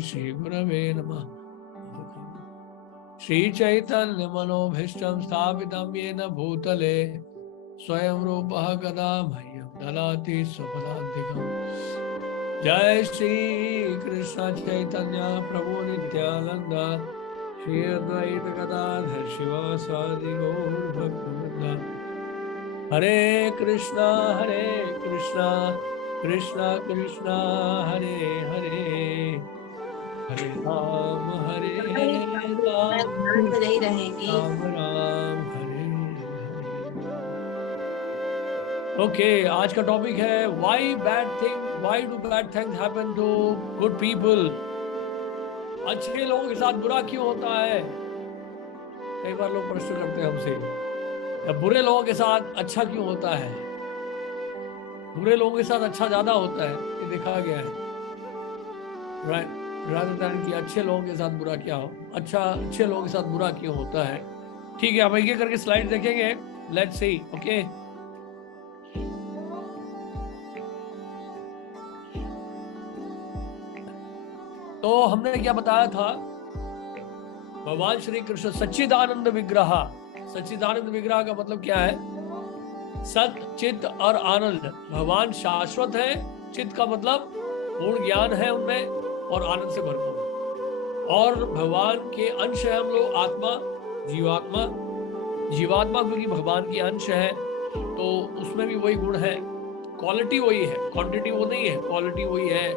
श्री गुरवे नमः। श्री चैतन्य मनोभीष्टं स्थापितं येन भूतले स्वयं रूपः कदा मह्यं ददाति स्वपदान्तिकम्। जय श्री कृष्ण चैतन्य प्रभु नित्यानंद श्री अद्वैत गदाधर शिवासादि गौर भक्तवृंद। हरे कृष्णा कृष्णा कृष्णा हरे हरे, हरे राम राम राम हरे हरे। ओके, आज का टॉपिक है why do bad things happen to good people. अच्छे लोगों के साथ बुरा क्यों होता है? कई बार लोग प्रश्न करते हैं हमसे, या बुरे लोगों के साथ अच्छा क्यों होता है? बुरे लोगों के साथ अच्छा ज्यादा होता है, ये देखा गया है, राइट, रादर देन कि अच्छे लोगों के साथ बुरा क्या हो। अच्छे लोगों के साथ बुरा क्यों होता है? ठीक है, हम एक करके स्लाइड देखेंगे, लेट्स सी। ओके, तो हमने क्या बताया था? भगवान श्री कृष्ण सच्चिदानंद विग्रह। सच्चिदानंद विग्रह का मतलब क्या है? सत, चित और आनंद। भगवान शाश्वत है, चित का मतलब पूर्ण ज्ञान है उनमें, और आनंद से भरपूर। और भगवान के अंश है हम लोग, आत्मा, जीवात्मा क्योंकि भगवान की अंश है तो उसमें भी वही गुण है। क्वालिटी वही है, क्वांटिटी वो नहीं है, क्वालिटी वही है।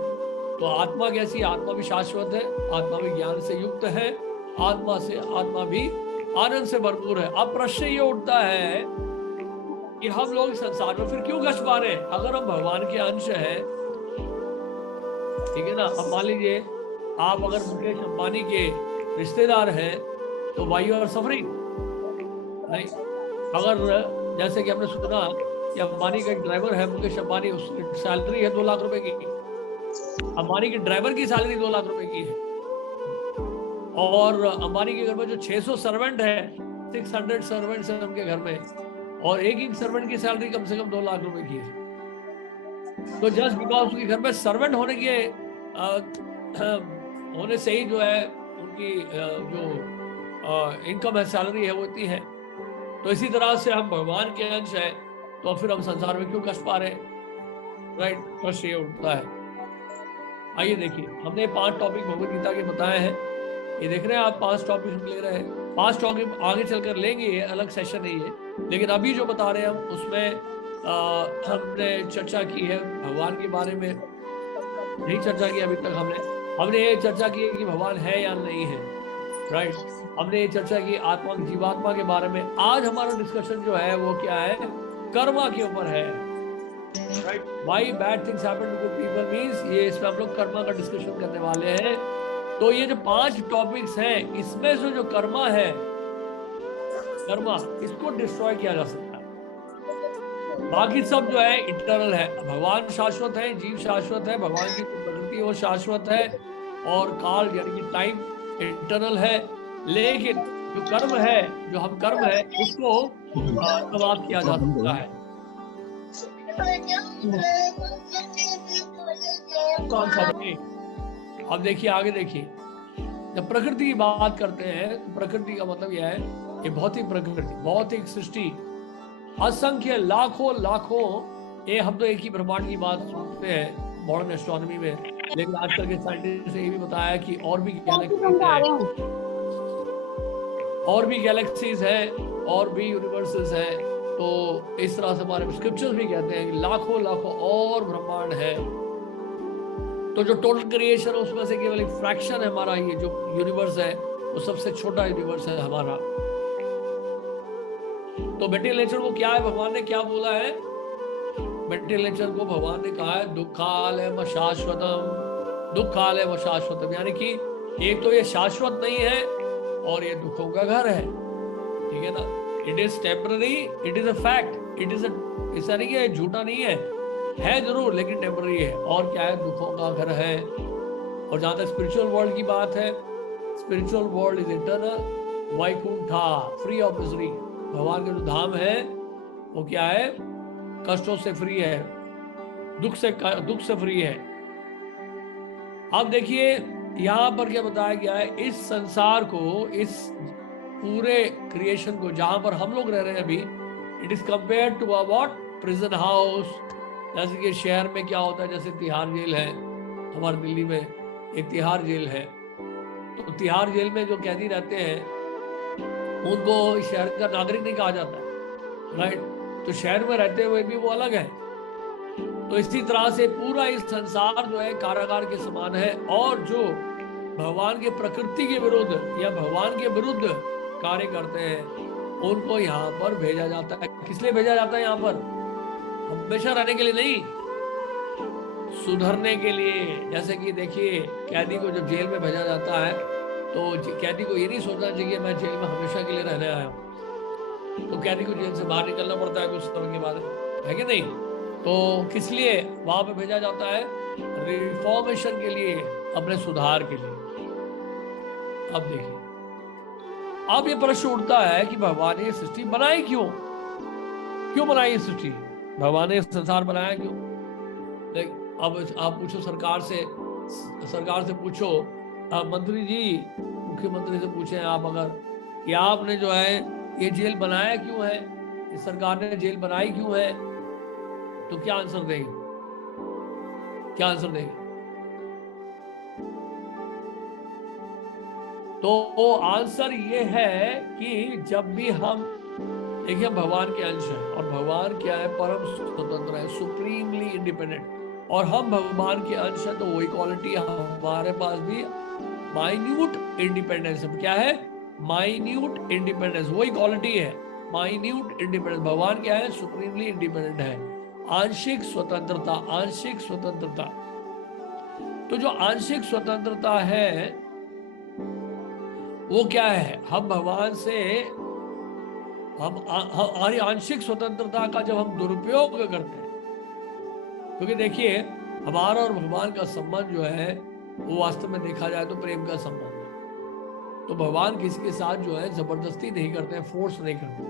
तो आत्मा कैसी? आत्मा भी शाश्वत है, आत्मा भी ज्ञान से युक्त है, आत्मा भी आनंद से भरपूर है। अब प्रश्न ये उठता है कि हम लोग संसार में फिर क्यों कष्ट पा रहे हैं अगर हम भगवान के अंश हैं? ठीक है ना। अब मान लीजिए आप अगर मुकेश अंबानी के रिश्तेदार हैं तो वाई यू आर सफरिंग? नहीं। अगर जैसे कि हमने सुना कि अंबानी का एक ड्राइवर है, मुकेश अंबानी, उसकी सैलरी है 2 लाख रुपए की। अंबानी के ड्राइवर की सैलरी 2 लाख रुपए की है, और अंबानी के घर में जो 600 सर्वेंट है, 600 सर्वेंट्स हैं उनके घर में, और एक सर्वेंट की सैलरी कम से कम 2 लाख रुपए की है। तो जस्ट बिकॉज उसके घर में सर्वेंट होने से ही जो है उनकी जो इनकम है, सैलरी है, वो इतनी है। तो इसी तरह से हम भगवान के अंश है, तो फिर हम संसार में क्यों कष्ट पा रहे हैं? राइट, प्रश्न ये उठता है। आइए देखिए, हमने 5 टॉपिक भगवद गीता के बताए हैं। ये देख रहे हैं आप, 5 टॉपिक हम ले रहे हैं। 5 टॉपिक आगे चलकर लेंगे, ये अलग सेशन नहीं है, लेकिन अभी जो बता रहे हैं हम उसमें हमने चर्चा की है भगवान के बारे में। नहीं चर्चा की अभी तक हमने ये चर्चा की है कि भगवान है या नहीं है, राइट। हमने ये चर्चा की आत्मा, जीवात्मा के बारे में। आज हमारा डिस्कशन जो है वो क्या है? कर्मा के ऊपर है, right. Why bad things happen to good people means, ये इसमें हम लोग कर्मा का डिस्कशन करने वाले हैं। तो ये जो 5 टॉपिक्स हैं, इसमें से जो कर्मा है, कर्मा, इसको डिस्ट्रॉय किया जा सकता है। बाकी सब जो है इंटरनल है। भगवान शाश्वत है, जीव शाश्वत है, भगवान की प्रकृति वो शाश्वत है, और काल यानी कि टाइम इंटरनल है। लेकिन जो कर्म है, जो हम कर्म है, उसको समाप्त किया जा सकता है। कौन सा? अब देखिए, आगे देखिए, जब प्रकृति की बात करते हैं तो प्रकृति का मतलब यह है, ये भौतिक प्रकृति, भौतिक सृष्टि, असंख्य लाखों ये हम तो एक ही ब्रह्मांड की बात सुनते हैं मॉडर्न एस्ट्रोनॉमी में, लेकिन आजकल के साइंटिस्ट ने ये भी बताया कि और भी गैलेक्सीज हैं, और भी यूनिवर्सेस हैं। तो इस तरह से हमारे स्क्रिप्चर्स भी कहते हैं कि लाखों और ब्रह्मांड है। तो जो टोटल क्रिएशन है उसमें से केवल एक फ्रैक्शन है हमारा ये जो यूनिवर्स है, वो सबसे छोटा यूनिवर्स है हमारा। तो मेटेरियल नेचर को क्या है, भगवान ने क्या बोला है? मेटेरियल नेचर को भगवान ने कहा है दुःखालयम शाश्वतम, यानी कि एक तो ये शाश्वत नहीं है और ये दुखों का घर है, ठीक है ना। It is temporary, it is a fact, it is ऐसा नहीं है, झूठा नहीं है जरूर, लेकिन टेम्पररी है। और क्या है? दुखों का घर है। और जहां तक स्पिरिचुअल वर्ल्ड की बात है, spiritual world is eternal, Vaikuntha, free of misery. भगवान का जो धाम है वो क्या है? कष्टों से फ्री है, दुख से फ्री है। अब देखिए, यहाँ पर क्या बताया गया है, इस संसार को, इस पूरे क्रिएशन को जहां पर हम लोग रह रहे हैं अभी, it is compare to a what, prison house. जैसे कि शहर में क्या होता है, जैसे तिहाड़ जेल है, हमारे दिल्ली में एक तिहाड़ जेल है, तो तिहाड़ जेल में जो कैदी रहते हैं उनको शहर का नागरिक नहीं कहा जाता, राइट। तो शहर में रहते हुए भी वो अलग है। तो इसी तरह से पूरा इस संसार जो है कारागार के समान है, और जो भगवान के प्रकृति के विरुद्ध या भगवान के विरुद्ध कार्य करते हैं उनको यहाँ पर भेजा जाता है। किस लिए भेजा जाता है यहाँ पर? हमेशा रहने के लिए नहीं, सुधरने के लिए। जैसे कि देखिए, कैदी को जब जेल में भेजा जाता है तो कैदी को ये नहीं सोचना चाहिए मैं जेल में हमेशा के लिए रहने आया हूँ, तो कैदी को जेल से बाहर निकलना पड़ता है कुछ समय के बाद, है कि नहीं? तो किस लिए वहां पे भेजा जाता है? रिफॉर्मेशन के लिए, अपने सुधार के लिए। अब देखिए, अब ये प्रश्न उठता है कि भगवान ने सृष्टि बनाई क्यों बनाई ये सृष्टि? भगवान ने संसार बनाया क्यों? देख, अब आप पूछो सरकार से पूछो, मंत्री जी, मुख्यमंत्री से पूछे आप अगर, कि आपने जो है ये जेल बनाया क्यों है, इस सरकार ने जेल बनाई क्यों है, तो क्या आंसर देंगे? क्या आंसर देंगे? तो आंसर ये है कि जब भी हम देखिए, भगवान के अंश हैं, और भगवान क्या है? परम स्वतंत्र है, सुप्रीमली इंडिपेंडेंट, और हम भगवान के अंश हैं, तो वही क्वालिटी हमारे पास भी माइन्यूट इंडिपेंडेंस है। क्या है? माइन्यूट इंडिपेंडेंस, वही क्वालिटी है, माइन्यूट इंडिपेंडेंस। भगवान क्या है? सुप्रीमली इंडिपेंडेंट है, आंशिक स्वतंत्रता, आंशिक स्वतंत्रता। तो जो आंशिक स्वतंत्रता है वो क्या है? हम भगवान से हमारी आंशिक स्वतंत्रता का जब हम दुरुपयोग करते हैं, क्योंकि देखिए हमारा और भगवान का संबंध जो है वो वास्तव में देखा जाए तो प्रेम का संबंध है। तो भगवान किसी के साथ जो है जबरदस्ती नहीं करते हैं, फोर्स नहीं करते।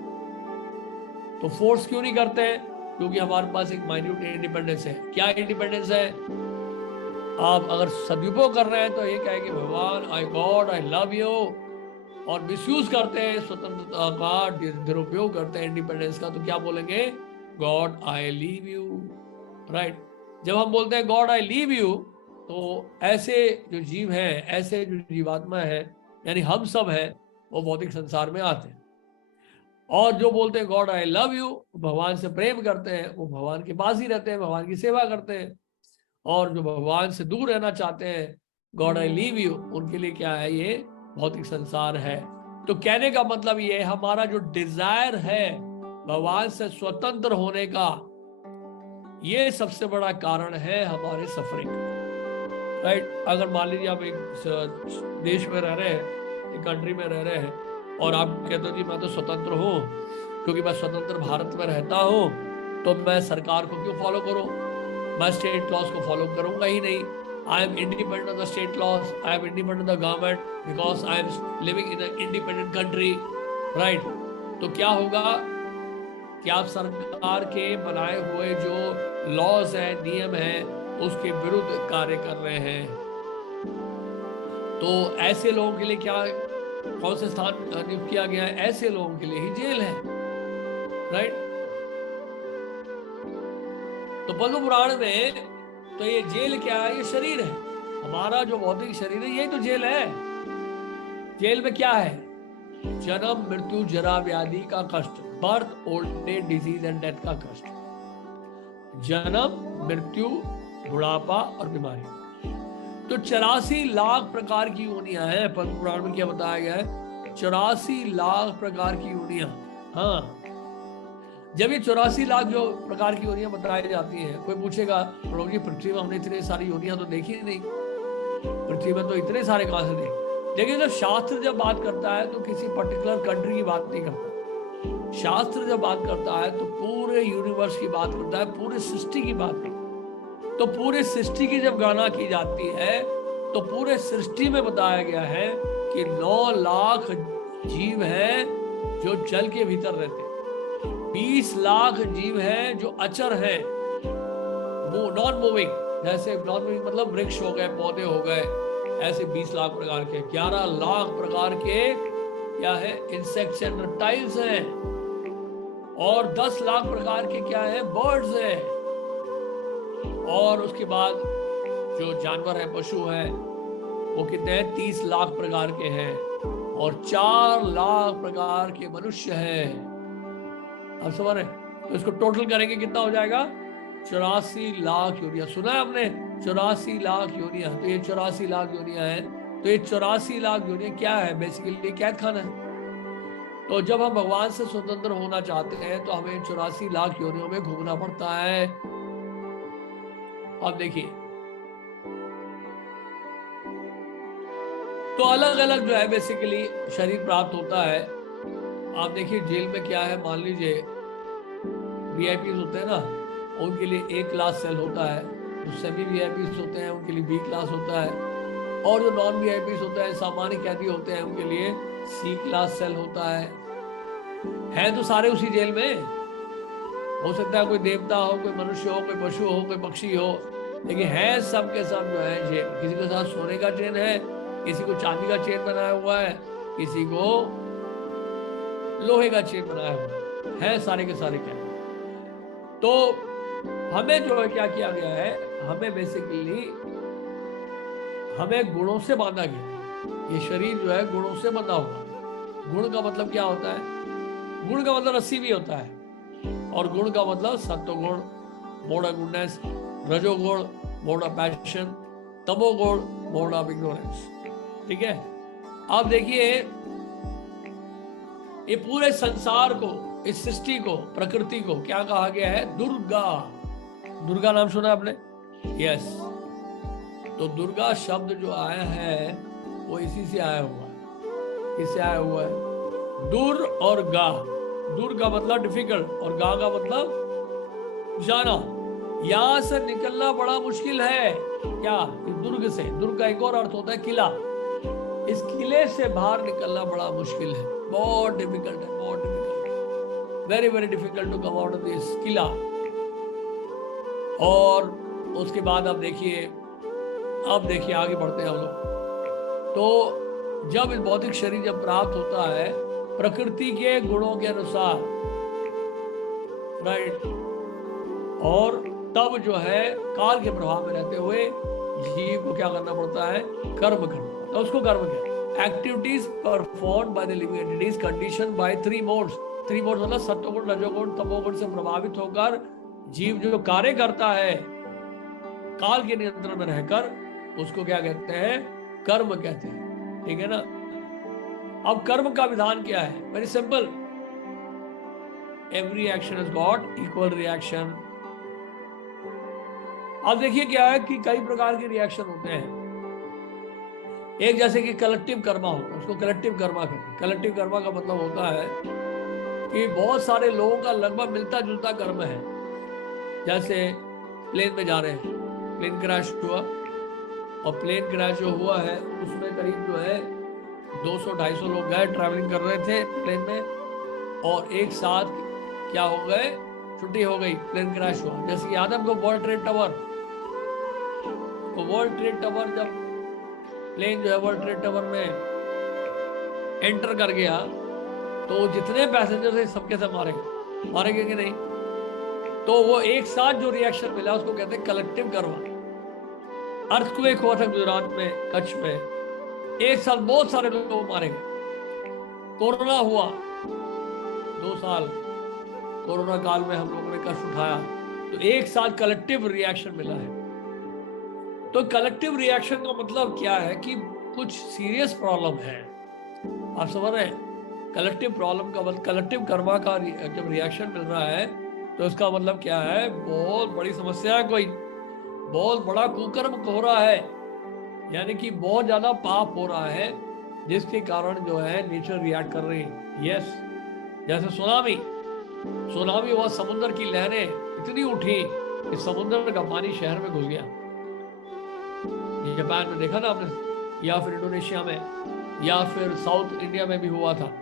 तो फोर्स क्यों नहीं करते हैं? क्योंकि हमारे पास एक माइन्यूट इंडिपेंडेंस है। क्या इंडिपेंडेंस है? आप अगर सदुपयोग कर रहे हैं तो ये कहेंगे भगवान, आई गॉड, आई लव यू, और मिसयूज करते हैं स्वतंत्रता का, दुरुपयोग करते हैं इंडिपेंडेंस का, तो क्या बोलेंगे? God I leave you, right. जब हम बोलते हैं गॉड आई लीव यू, तो ऐसे जो जीव हैं, ऐसे जो जीवात्मा है, यानी हम सब हैं, वो भौतिक संसार में आते हैं। और जो बोलते हैं गॉड आई लव यू, भगवान से प्रेम करते हैं, वो भगवान के पास ही रहते हैं, भगवान की सेवा करते हैं। और जो भगवान से दूर रहना चाहते हैं, गॉड आई लीव यू, उनके लिए क्या है? ये भौतिक संसार है। तो कहने का मतलब ये, हमारा जो डिजायर है भगवान से स्वतंत्र होने का, ये सबसे बड़ा कारण है हमारे सफरिंग, राइट। अगर मान लीजिए आप एक देश में रह रहे हैं, एक कंट्री में रह रहे हैं, और आप कहते हो जी मैं तो स्वतंत्र हूँ, क्योंकि मैं स्वतंत्र भारत में रहता हूँ, तो मैं सरकार को क्यों फॉलो करूँ? मैं स्टेट लॉज को फॉलो करूंगा ही नहीं। I am independent of the state laws, I am independent of the government, because I am living in a independent country, right. तो क्या होगा कि आप सरकार के बनाए हुए जो लॉज है, नियम है, उसके विरुद्ध कार्य कर रहे हैं। तो ऐसे लोगों के लिए क्या, कौन से स्थान नियुक्त किया गया है? ऐसे लोगों के लिए ही जेल है, राइट। तो पद्म पुराण में तो ये जेल क्या है? ये शरीर है, हमारा जो भौतिक शरीर है, यही तो जेल है। जेल में क्या है? जन्म, मृत्यु, जरा, व्याधि का कष्ट, birth, old age, disease and death का कष्ट। जन्म, मृत्यु, बुढ़ापा और बीमारी। तो 84 लाख प्रकार की योनियां हैं। पद्म पुराण में क्या बताया गया है? 84 लाख प्रकार की योनियां। हाँ, जब ये 84 लाख जो प्रकार की योनियां बताई जाती हैं, कोई पूछेगा प्रभु जी पृथ्वी में हमने इतने सारी योनियां तो देखी ही नहीं, पृथ्वी में तो इतने सारे कहां से देख। लेकिन जब शास्त्र जब बात करता है तो किसी पर्टिकुलर कंट्री की बात नहीं करता। शास्त्र जब बात करता है तो पूरे यूनिवर्स की बात करता है, पूरे सृष्टि की बात करता है। तो पूरे सृष्टि की जब गणना की जाती है तो पूरे सृष्टि में बताया गया है कि 9 लाख जीव हैं जो जल के भीतर रहते हैं, 20 लाख जीव हैं जो अचर हैं, वो नॉन मूविंग। जैसे नॉन मूविंग मतलब वृक्ष हो गए, पौधे हो गए, ऐसे 20 लाख प्रकार के, 11 लाख प्रकार के क्या है इंसेक्ट्स एंड रेप्टाइल्स हैं, और 10 लाख प्रकार के क्या है बर्ड्स हैं, और उसके बाद जो जानवर है पशु है वो कितने हैं 30 लाख प्रकार के हैं, और 4 लाख प्रकार के मनुष्य हैं। अब समझ रहे? तो इसको टोटल करेंगे कितना हो जाएगा 84 लाख योनिया। सुना है आपने 84 लाख योनिया? तो ये 84 लाख योनिया है। तो ये 84 लाख योनिया क्या है? बेसिकली कैद खाना है। तो जब हम भगवान से स्वतंत्र होना चाहते हैं तो हमें 84 लाख योनियों में घूमना पड़ता है। अब देखिए, तो अलग अलग जो है बेसिकली शरीर प्राप्त होता है। आप देखिए जेल में क्या है, मान लीजिए वीआईपी होते हैं ना, उनके लिए A क्लास सेल होता है, जो सेमी वीआईपी होते हैं उनके लिए B क्लास होता है, और जो नॉन वीआईपी होता है सामान्य कैदी होते हैं उनके लिए C क्लास सेल होता है तो सारे उसी जेल में। हो सकता है कोई देवता हो, कोई मनुष्य हो, कोई पशु हो, कोई पक्षी हो, लेकिन है सब के सब जो है जेल। किसी के साथ सोने का चेन है, किसी को चांदी का चेन बनाया हुआ है, किसी को लोहे का चेन बनाया हुआ है सारे के सारे क्या। तो हमें जो है क्या किया गया है, हमें बेसिकली हमें गुणों से बांधा गया। ये शरीर जो है गुणों से बंधा हुआ। गुण का मतलब क्या होता है? गुण का मतलब रस्सी भी होता है, और गुण का मतलब सत्वगुण मोड ऑफ गुडनेस, रजोगुण मोड ऑफ पैशन, तमोगुण मोड ऑफ इग्नोरेंस। ठीक है, आप देखिए ये पूरे संसार को, इस सृष्टि को, प्रकृति को क्या कहा गया है? दुर्गा। दुर्गा नाम सुना आपने? यस। तो दुर्गा शब्द जो आया है वो इसी से आया हुआ है। किससे आया हुआ है? दुर और गा। दुर का मतलब डिफिकल्ट और गा का मतलब जाना। यहां से निकलना बड़ा मुश्किल है। क्या? इस दुर्ग से। दुर्ग का एक और अर्थ होता है किला। इस किले से बाहर निकलना बड़ा मुश्किल है, बहुत डिफिकल्ट है, बहुत difficult, very very difficult to come out of this किला। और उसके बाद अब देखिए आगे बढ़ते हैं हम लोग। तो जब इस भौतिक शरीर जब प्राप्त होता है प्रकृति के गुणों के अनुसार, राइट, और तब जो है काल के प्रभाव में रहते हुए जीव को क्या करना पड़ता है? कर्म करना। तो उसको कर्म कहते हैं। Activities performed by the living entities condition bye 3 modes. 3 modes मतलब सत्वगुण, रजोगुण, तमोगुण से प्रभावित होकर जीव जो कार्य करता है काल के नियंत्रण में रहकर, उसको क्या कहते हैं? कर्म कहते हैं। ठीक है ना? अब कर्म का विधान क्या है? Very simple, every action has got equal reaction. अब देखिए क्या है कि कई प्रकार के रिएक्शन होते हैं। एक जैसे कि कलेक्टिव कर्मा होता है, उसको कलेक्टिव कर्मा कहते हैं। कलेक्टिव कर्मा का मतलब होता है कि बहुत सारे लोगों का लगभग मिलता जुलता कर्म है। जैसे प्लेन में जा रहे हैं, प्लेन क्रैश हुआ, और प्लेन क्रैश जो हुआ है उसमें करीब जो है 200-250 लोग गए, ट्रैवलिंग कर रहे थे प्लेन में, और एक साथ क्या हो गए? छुट्टी हो गई, प्लेन क्रैश हुआ। जैसे याद है हमको वर्ल्ड ट्रेड टावर। तो वर्ल्ड ट्रेड टावर जब प्लेन जो है वर्ल्ड ट्रेड टावर में एंटर कर गया तो जितने पैसेंजर थे सबके सब मारेंगे कि नहीं? तो वो एक साथ जो रिएक्शन मिला उसको कहते हैं कलेक्टिव कर्मा। अर्थक्वेक हुआ था गुजरात में, कच्छ में, एक साथ बहुत सारे लोग मारे गए। कोरोना हुआ 2 साल, कोरोना काल में हम लोगों ने कष्ट उठाया, तो एक साथ कलेक्टिव रिएक्शन मिला है। तो कलेक्टिव रिएक्शन का मतलब क्या है? कि कुछ सीरियस प्रॉब्लम है। आप समझ रहे हैं? कलेक्टिव प्रॉब्लम का मतलब, कलेक्टिव कर्मा का जब रिएक्शन मिल रहा है तो इसका मतलब क्या है? बहुत बड़ी समस्या है, कोई बहुत बड़ा कुकर्म हो रहा है, यानी कि बहुत ज्यादा पाप हो रहा है, जिसके कारण जो है नेचर रिएक्ट कर रही है। यस, जैसे सुनामी हुआ, समुद्र की लहरें इतनी उठी कि समुद्र का पानी शहर में घुस गया। जापान में देखा था आपने, या फिर इंडोनेशिया में, या फिर साउथ इंडिया में भी हुआ था।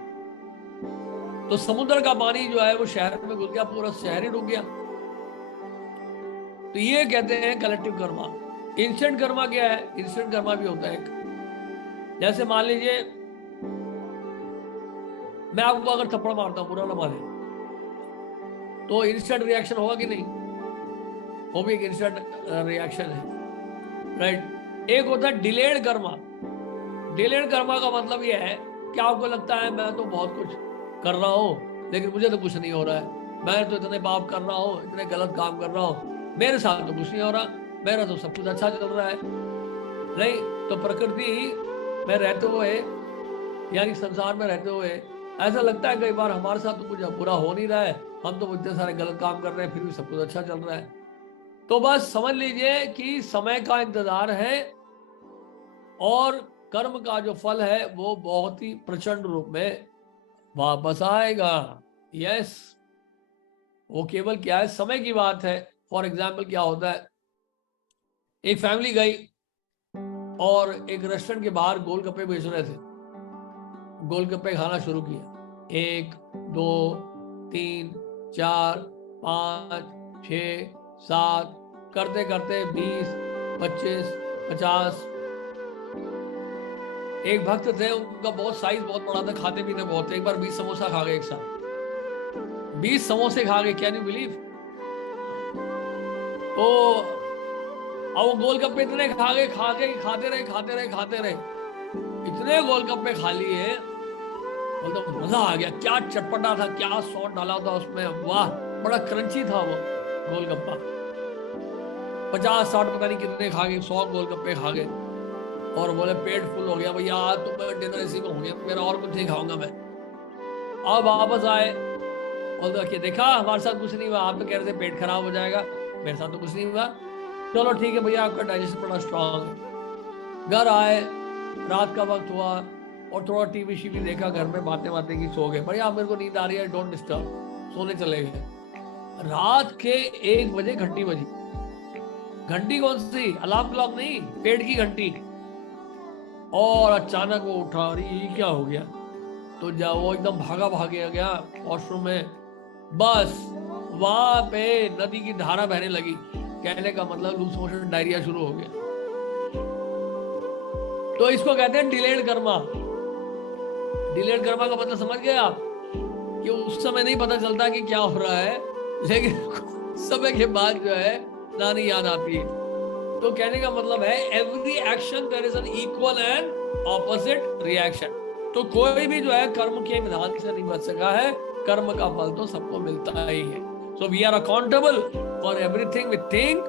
तो समुद्र का पानी जो है वो शहर में घुस गया, पूरा शहर ही डूब गया। तो ये कहते हैं कलेक्टिव कर्मा। इंस्टेंट कर्मा क्या है? इंस्टेंट कर्मा भी होता है, जैसे मान लीजिए मैं आपको अगर थप्पड़ मारता हूं, बुरा ना माने, तो इंस्टेंट रिएक्शन होगा कि नहीं? वो भी एक इंस्टेंट रिएक्शन है, राइट। एक होता है डिलेड कर्मा। डिलेड कर्मा का मतलब यह है कि आपको लगता है मैं तो बहुत कुछ कर रहा हूं लेकिन मुझे तो कुछ नहीं हो रहा है, मैं तो इतने पाप कर रहा हूं, इतने गलत काम कर रहा हूं, मेरे साथ तो कुछ नहीं हो रहा, मेरा तो सब कुछ अच्छा चल रहा है। नहीं, तो प्रकृति में रहते हुए, यानी संसार में रहते हुए ऐसा लगता है कई बार हमारे साथ तो कुछ बुरा हो नहीं रहा है, हम तो इतने सारे गलत काम कर रहे हैं फिर भी सब कुछ अच्छा चल रहा है। तो बस समझ लीजिए कि समय का इंतजार है और कर्म का जो फल है वो बहुत ही प्रचंड रूप में वापस आएगा। यस, वो केवल क्या है, समय की बात है। फॉर एग्जाम्पल क्या होता है, एक फैमिली गई और एक रेस्टोरेंट के बाहर गोलगप्पे बेच रहे थे, गोलगप्पे खाना शुरू किया। 1 2 3 4 5 6 7 करते करते 20 25 50। एक भक्त थे, उनका बहुत साइज बहुत बड़ा था, खाते पीते बहुत थे। एक बार 20 समोसा खा गए एक साथ, 20 समोसे खा गए, कैन यू बिलीव? तो अब वो गोलगप्पे इतने खा गए, खाते रहे, इतने गोलगप्पे खा लिए, मतलब मजा आ गया। क्या चटपटा था, क्या सॉस डाला था उसमें, वाह, बड़ा क्रंची था वो गोलगप्पा। 50-60 पता नहीं कितने खा गए, 100 गोलगप्पे खा गए और बोले पेट फुल हो गया भैया, आज तो मैं डिनर इसी में हो गया, मेरा और कुछ नहीं खाऊंगा मैं। अब वापस आए और देखिए, देखा हमारे साथ कुछ नहीं हुआ, आप तो कह रहे थे पेट खराब हो जाएगा, मेरे साथ तो कुछ नहीं हुआ, चलो ठीक है भैया, आपका डाइजेशन बड़ा स्ट्रांग है। घर आए, रात का वक्त हुआ और थोड़ा टीवी शीवी देखा, घर में बातें बातें की, सो गए। भैया मेरे को नींद आ रही है, डोंट डिस्टर्ब, सोने चले गए। रात के 1 बजे घंटी बजी। घंटी कौन सी, अलार्म क्लॉक नहीं, पेट की घंटी। और अचानक वो उठा, अरे ये क्या हो गया? तो जा वो एकदम भागा भागे गया वॉशरूम में, बस वहां पे नदी की धारा बहने लगी। कहने का मतलब लूज मोशन, डायरिया शुरू हो गया। तो इसको कहते हैं डिलेड कर्मा। डिलेड कर्मा का मतलब समझ गए आप, कि उस समय नहीं पता चलता कि क्या हो रहा है, लेकिन समय के बाद जो है नानी याद आती है। तो कहने का मतलब है every action there is an equal and opposite reaction. तो कोई भी जो है कर्म के विधान से नहीं बच सका है, कर्म का फल तो सबको मिलता ही है। So we are accountable for everything we think.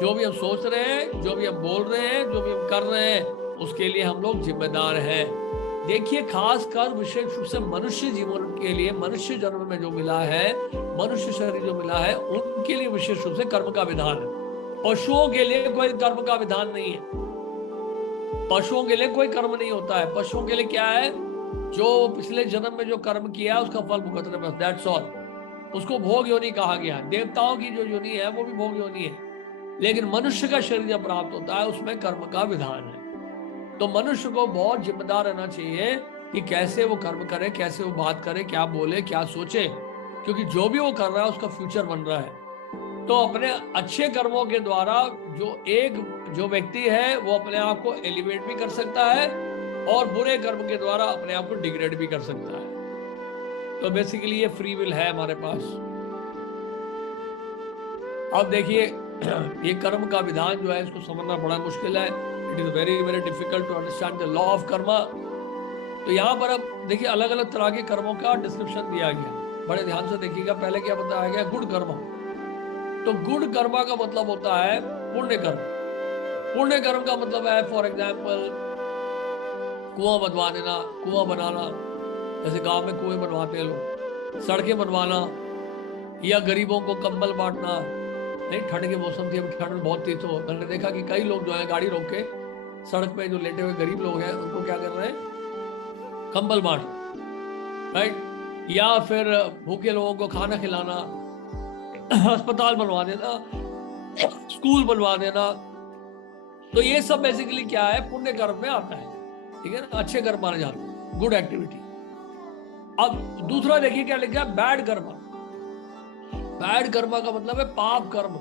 जो भी हम सोच रहे हैं, जो भी हम बोल रहे हैं, जो भी हम कर रहे हैं, उसके लिए हम लोग जिम्मेदार हैं। देखिए, खासकर विशेष रूप से मनुष्य जीवन के लिए, मनुष्य जन्म में जो मिला है, मनुष्य शरीर जो मिला है, उनके लिए विशेष रूप से कर्म का विधान है। पशुओं के लिए कोई कर्म का विधान नहीं है। पशुओं के लिए कोई कर्म नहीं होता है। पशुओं के लिए क्या है, जो पिछले जन्म में जो कर्म किया उसका फल भुगत रहे, बस दैट्स ऑल। उसको भोग योनि कहा गया। देवताओं की जो योनि है वो भी भोग योनि है, लेकिन मनुष्य का शरीर जब प्राप्त होता है उसमें कर्म का विधान है। तो मनुष्य को बहुत जिम्मेदार रहना चाहिए कि कैसे वो कर्म करे, कैसे वो बात करे, क्या बोले, क्या सोचे, क्योंकि जो भी वो कर रहा है उसका फ्यूचर बन रहा है। तो अपने अच्छे कर्मों के द्वारा जो व्यक्ति है वो अपने आप को एलिवेट भी कर सकता है और बुरे कर्म के द्वारा अपने आप को डिग्रेड भी कर सकता है। तो बेसिकली ये फ्री विल है हमारे पास। अब देखिए, ये कर्म का विधान जो है इसको समझना बड़ा मुश्किल है। It is very very difficult to understand the law of karma. तो यहाँ पर अब देखिए, अलग अलग तरह के कर्मों का डिस्क्रिप्शन दिया गया, बड़े ध्यान से देखिएगा। पहले क्या बताया गया, गुड कर्म। तो गुड कर्मा का मतलब होता है पुण्य कर्म। पुण्य कर्म का मतलब है, फॉर एग्जाम्पल, कुआं बनवा देना, कुआं बनाना, जैसे गांव में कुएं बनवाते हैं लोग, सड़कें बनवाना, या गरीबों को कंबल बांटना। नहीं, ठंड के मौसम थी, ठंड में बहुत तेज हो, मैंने देखा कि कई लोग जो है गाड़ी रोक के सड़क पे जो लेटे हुए गरीब लोग हैं उनको क्या कर रहे हैं, कंबल बांट, राइट। या फिर भूखे लोगों को खाना खिलाना, अस्पताल बनवा देना, स्कूल बनवा देना। तो ये सब बेसिकली क्या है, पुण्य कर्म में आता है, ठीक है ना, अच्छे कर्म माने जाते हैं, गुड एक्टिविटी। अब दूसरा देखिए क्या लिखा है, बैड कर्म। बैड कर्म का मतलब है पाप कर्म।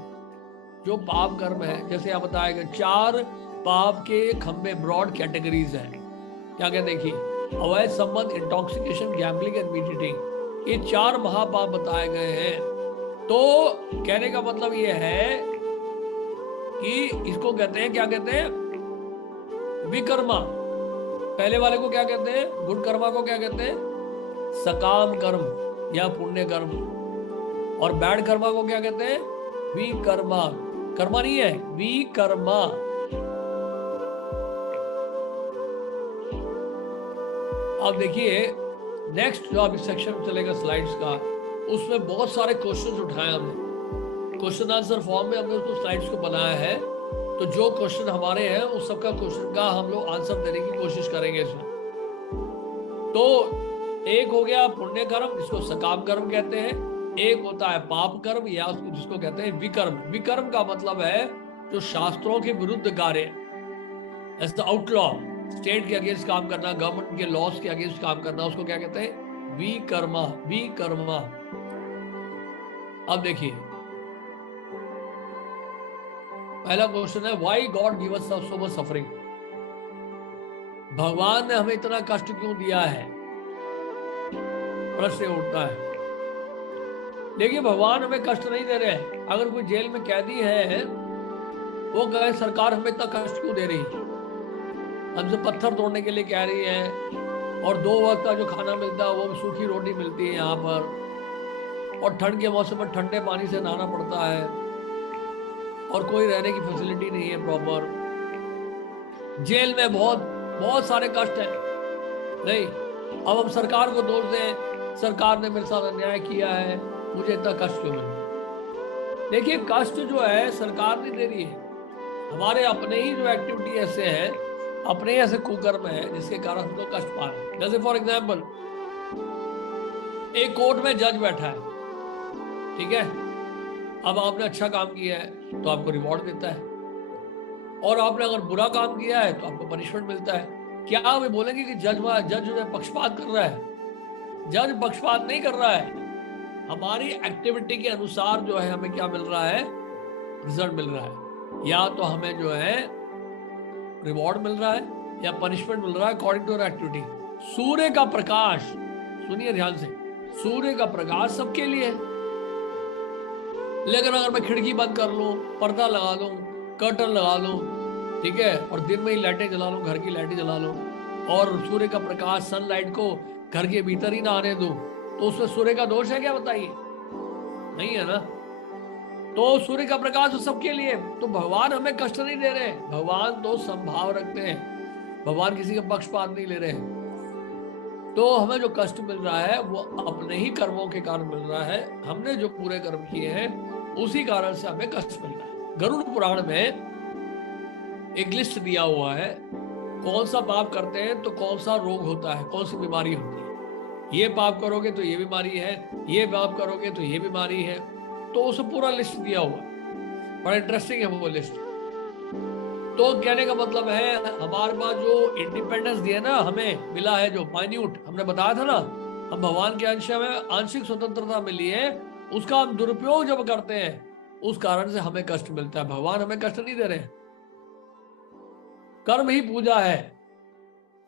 जो पाप कर्म है, जैसे आप बताएगा 4 पाप के खंबे, ब्रॉड कैटेगरीज हैं। क्या क्या देखिए, अवैध संबंध, intoxication, gambling and meat eating, ये 4 महापाप बताए गए हैं। तो कहने का मतलब ये है कि इसको कहते हैं, क्या कहते हैं, विकर्मा। पहले वाले को क्या कहते हैं, गुड कर्मा को क्या कहते हैं, सकाम कर्म या पुण्य कर्म। और बैड कर्मा को क्या कहते हैं, विकर्मा। कर्मा नहीं है, विकर्मा। अब देखिए नेक्स्ट जो अभी सेक्शन चलेगा स्लाइड्स का, उसमें बहुत सारे क्वेश्चंस उठाए हमने, क्वेश्चन आंसर फॉर्म में हमने उसको स्लाइड्स को बनाया है। तो जो क्वेश्चन हमारे हैं उस सबका क्वेश्चन का हम लोग आंसर देने की कोशिश करेंगे इसमें। तो एक हो गया पुण्य कर्म, जिसको सकाम कर्म कहते हैं। एक होता है पाप कर्म, या उसको जिसको कहते हैं विकर्म। विकर्म का मतलब है जो शास्त्रों के विरुद्ध कार्य, एज द आउटलॉ, स्टेट के अगेंस्ट काम करना, गवर्नमेंट के लॉस के अगेंस्ट काम करना, उसको क्या कहते हैं, विकर्मा। विकर्मा। अब देखिए पहला क्वेश्चन है, why God give us so much suffering. भगवान ने हमें इतना कष्ट क्यों दिया है, प्रश्न उठता है। देखिए भगवान हमें कष्ट नहीं दे रहे हैं। अगर कोई जेल में कैदी है, वो कहे सरकार हमें इतना कष्ट क्यों दे रही है, हमसे पत्थर तोड़ने के लिए कह रही है, और 2 वक्त का जो खाना मिलता है वो सूखी रोटी मिलती है यहाँ पर, और ठंड के मौसम में ठंडे पानी से नहाना पड़ता है, और कोई रहने की फैसिलिटी नहीं है प्रॉपर। जेल में बहुत बहुत सारे कष्ट हैं। नहीं, अब हम सरकार को दोष दें, सरकार ने मेरे साथ अन्याय किया है, मुझे इतना कष्ट क्यों मिला। देखिए कष्ट जो है सरकार नहीं दे रही है, हमारे अपने ही जो एक्टिविटी ऐसे हैं, अपने ही ऐसे कुकर्म है जिसके कारण हम लोग कष्ट पा रहे हैं। जैसे फॉर एग्जाम्पल एक कोर्ट में जज बैठा है, ठीक है, अब आपने अच्छा काम किया है तो आपको रिवॉर्ड देता है, और आपने अगर बुरा काम किया है तो आपको पनिशमेंट मिलता है। क्या वे बोलेंगे कि जज जो है पक्षपात कर रहा है? जज पक्षपात नहीं कर रहा है, हमारी एक्टिविटी के अनुसार जो है हमें क्या मिल रहा है, रिजल्ट मिल रहा है। या तो हमें जो है रिवॉर्ड मिल रहा है या पनिशमेंट मिल रहा है अकॉर्डिंग टू एक्टिविटी। सूर्य का प्रकाश, सुनिए ध्यान से, सूर्य का प्रकाश सबके लिए है, लेकिन अगर मैं खिड़की बंद कर लूं, पर्दा लगा दूं, कर्टन लगा दूं, ठीक है, और दिन में ही लाइटें जला लूं, घर की लाइटें जला लूं, और सूर्य का प्रकाश सनलाइट को घर के भीतर ही ना आने दूं, तो उसमें सूर्य का दोष है क्या, बताइए? नहीं है ना। तो सूर्य का प्रकाश तो सबके लिए, तो भगवान हमें कष्ट नहीं दे रहे, भगवान तो संभाव रखते हैं, भगवान किसी का पक्षपात नहीं ले रहे हैं। तो हमें जो कष्ट मिल रहा है वो अपने ही कर्मों के कारण मिल रहा है, हमने जो पूरे कर्म किए हैं उसी कारण से हमें कष्ट मिल रहा है। गरुड़ पुराण में एक लिस्ट दिया हुआ है, कौन सा पाप करते हैं तो कौन सा रोग होता है, कौन सी बीमारी होती है। ये पाप करोगे तो ये बीमारी है, ये पाप करोगे तो ये बीमारी है, तो उसे पूरा लिस्ट दिया हुआ। बड़ा इंटरेस्टिंग है वो लिस्ट। तो कहने का मतलब है हमारे पास जो इंडिपेंडेंस दिया ना, हमें मिला है जो माइन्यूट, हमने बताया था ना, हम भगवान के अंश में आंशिक स्वतंत्रता मिली है, उसका हम दुरुपयोग जब करते हैं उस कारण से हमें कष्ट मिलता है। भगवान हमें कष्ट नहीं दे रहे, कर्म ही पूजा है।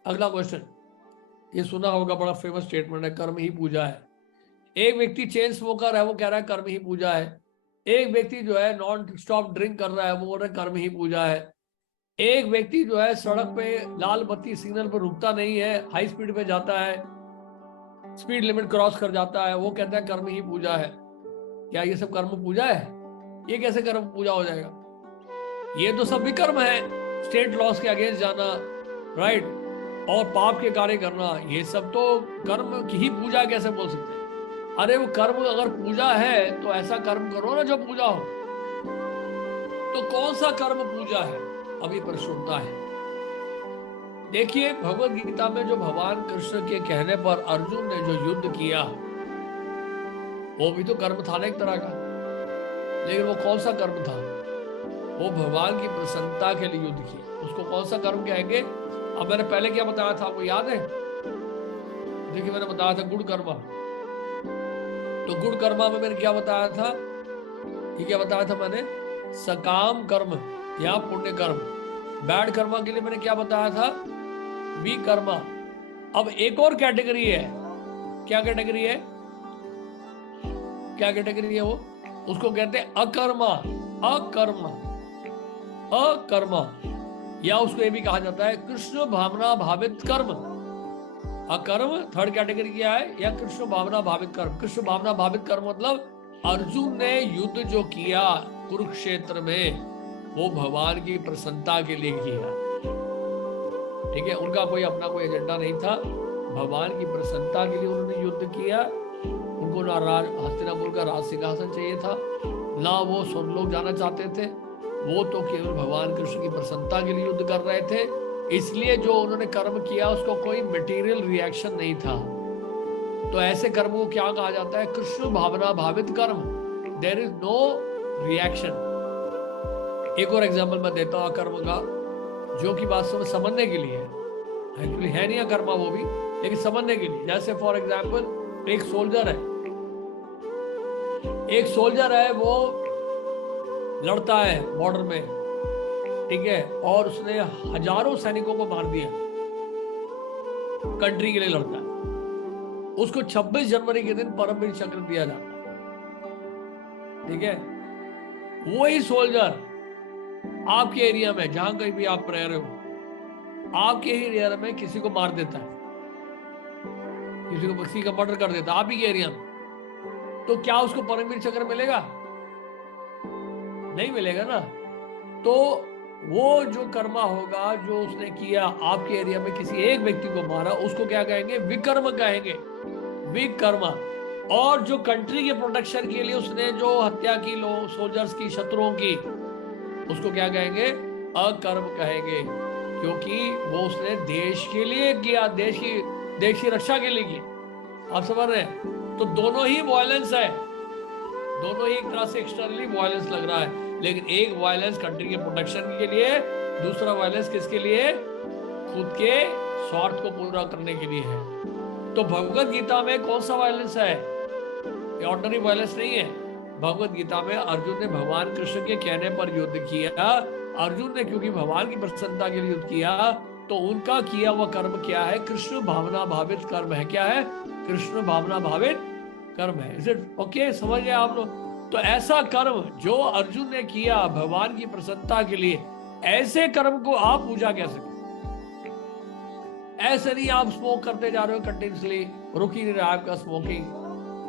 अगला क्वेश्चन, ये सुना होगा, बड़ा फेमस स्टेटमेंट है, कर्म ही पूजा है। एक व्यक्ति चेन स्मोकर है, वो कह रहा है कर्म ही पूजा है। एक व्यक्ति जो है नॉन स्टॉप ड्रिंक कर रहा है, वो बोल रहा है कर्म ही पूजा है। एक व्यक्ति जो है सड़क पे लाल बत्ती सिग्नल पर रुकता नहीं है, हाई स्पीड पे जाता है, स्पीड लिमिट क्रॉस कर जाता है, वो कहता है कर्म ही पूजा है। क्या ये सब कर्म पूजा है? ये कैसे कर्म पूजा हो जाएगा? ये तो सब भी कर्म है, स्टेट लॉस के अगेंस्ट जाना, राइट, और पाप के कार्य करना, ये सब तो कर्म की ही पूजा कैसे बोल सकते हैं? अरे वो कर्म अगर पूजा है तो ऐसा कर्म करो ना जो पूजा हो। तो कौन सा कर्म पूजा है, अभी प्रश्न उठता है। देखिए भगवत गीता में जो भगवान कृष्ण के कहने पर अर्जुन ने जो युद्ध किया, वो भी तो कर्म था ना एक तरह का, लेकिन वो कौन सा कर्म था? वो भगवान की प्रसन्नता के लिए युद्ध किया, उसको कौन सा कर्म कहेंगे? अब मैंने पहले क्या बताया था, आपको याद है? देखिए मैंने बताया था गुड़ कर्मा। तो गुड़ कर्मा में मैंने क्या बताया था, ये क्या बताया था मैंने? सकाम कर्म या पुण्य कर्म। बैड कर्मा के लिए मैंने क्या बताया था? विकर्मा। अब एक और कैटेगरी है, क्या कैटेगरी है, क्या कैटेगरी है वो, उसको कहते हैं अकर्मा। अकर्मा, अकर्मा, या उसको ये भी कहा जाता है कृष्ण भावना भावित कर्म। अकर्म थर्ड कैटेगरी क्या है, या कृष्ण भावना भावित कर्म। कृष्ण भावना भावित कर्म मतलब अर्जुन ने युद्ध जो किया कुरुक्षेत्र में, वो भगवान की प्रसन्नता के लिए किया। ठीक है, उनका कोई अपना कोई एजेंडा नहीं था, भगवान की प्रसन्नता के लिए उन्होंने युद्ध किया। उनको ना राज हस्तिनापुर का राज सिंहासन चाहिए था, ना वो स्वर्गलोक जाना चाहते थे, वो तो केवल भगवान कृष्ण की प्रसन्नता के लिए युद्ध कर रहे थे। इसलिए जो उन्होंने कर्म किया उसको कोई मटेरियल रिएक्शन नहीं था। तो ऐसे कर्म को क्या कहा जाता है, कृष्ण भावना भावित कर्म। There is no reaction. एक और एग्जाम्पल मैं देता हूँ कर्म का, जो कि वास्तव में समझने के लिए है, एक्चुअली है नहीं कर्मा वो भी, लेकिन समझने के लिए। जैसे फॉर एग्जाम्पल एक सोल्जर है, एक सोल्जर है, वो लड़ता है बॉर्डर में, ठीक है, और उसने हजारों सैनिकों को मार दिया, कंट्री के लिए लड़ता है। उसको 26 जनवरी के दिन परमवीर चक्र दिया जाता है। ठीक है, वही सोल्जर आपके एरिया में, जहां कहीं भी आप रह रहे हो, आपके ही एरिया में किसी को मार देता है, किसी का मर्डर कर देता है आप ही के एरिया में, तो क्या उसको परमवीर चक्र मिलेगा? नहीं मिलेगा ना। तो वो जो कर्मा होगा जो उसने किया, आपके एरिया में किसी एक व्यक्ति को मारा, उसको क्या कहेंगे? विकर्म कहेंगे, विकर्मा। और जो कंट्री के प्रोटेक्शन के लिए उसने जो हत्या की लोग सोल्जर्स की, शत्रुओं की, उसको क्या कहेंगे? अकर्म कहेंगे, क्योंकि वो उसने देश के लिए किया, देश की रक्षा के लिए किया। आप समझ रहे हैं? तो दोनों ही वायलेंस है, दोनों ही एक तरह से एक्सटर्नली वायलेंस लग रहा है, लेकिन एक वायलेंस कंट्री के प्रोटेक्शन के लिए, दूसरा वायलेंस किसके लिए? खुद के स्वार्थ को पूरा करने के लिए है। तो भगवत गीता में कौन सा वायलेंस है? ऑर्डिनरी वायलेंस नहीं है। भगवत गीता में अर्जुन ने भगवान कृष्ण के कहने पर युद्ध किया। अर्जुन ने क्योंकि भगवान की प्रसन्नता के लिए युद्ध किया, तो उनका किया हुआ कर्म क्या है? कृष्ण भावना भावित कर्म है। क्या है? कृष्ण भावना भावित कर्म है। इसे ओके, समझ गए आप लोग? तो ऐसा कर्म जो अर्जुन ने किया भगवान की प्रसन्नता के लिए, ऐसे कर्म को आप पूजा कैसे? ऐसे नहीं आप स्मोक करते जा रहे हो कंटिन्यूसली, रुक ही नहीं रहा आपका स्मोकिंग,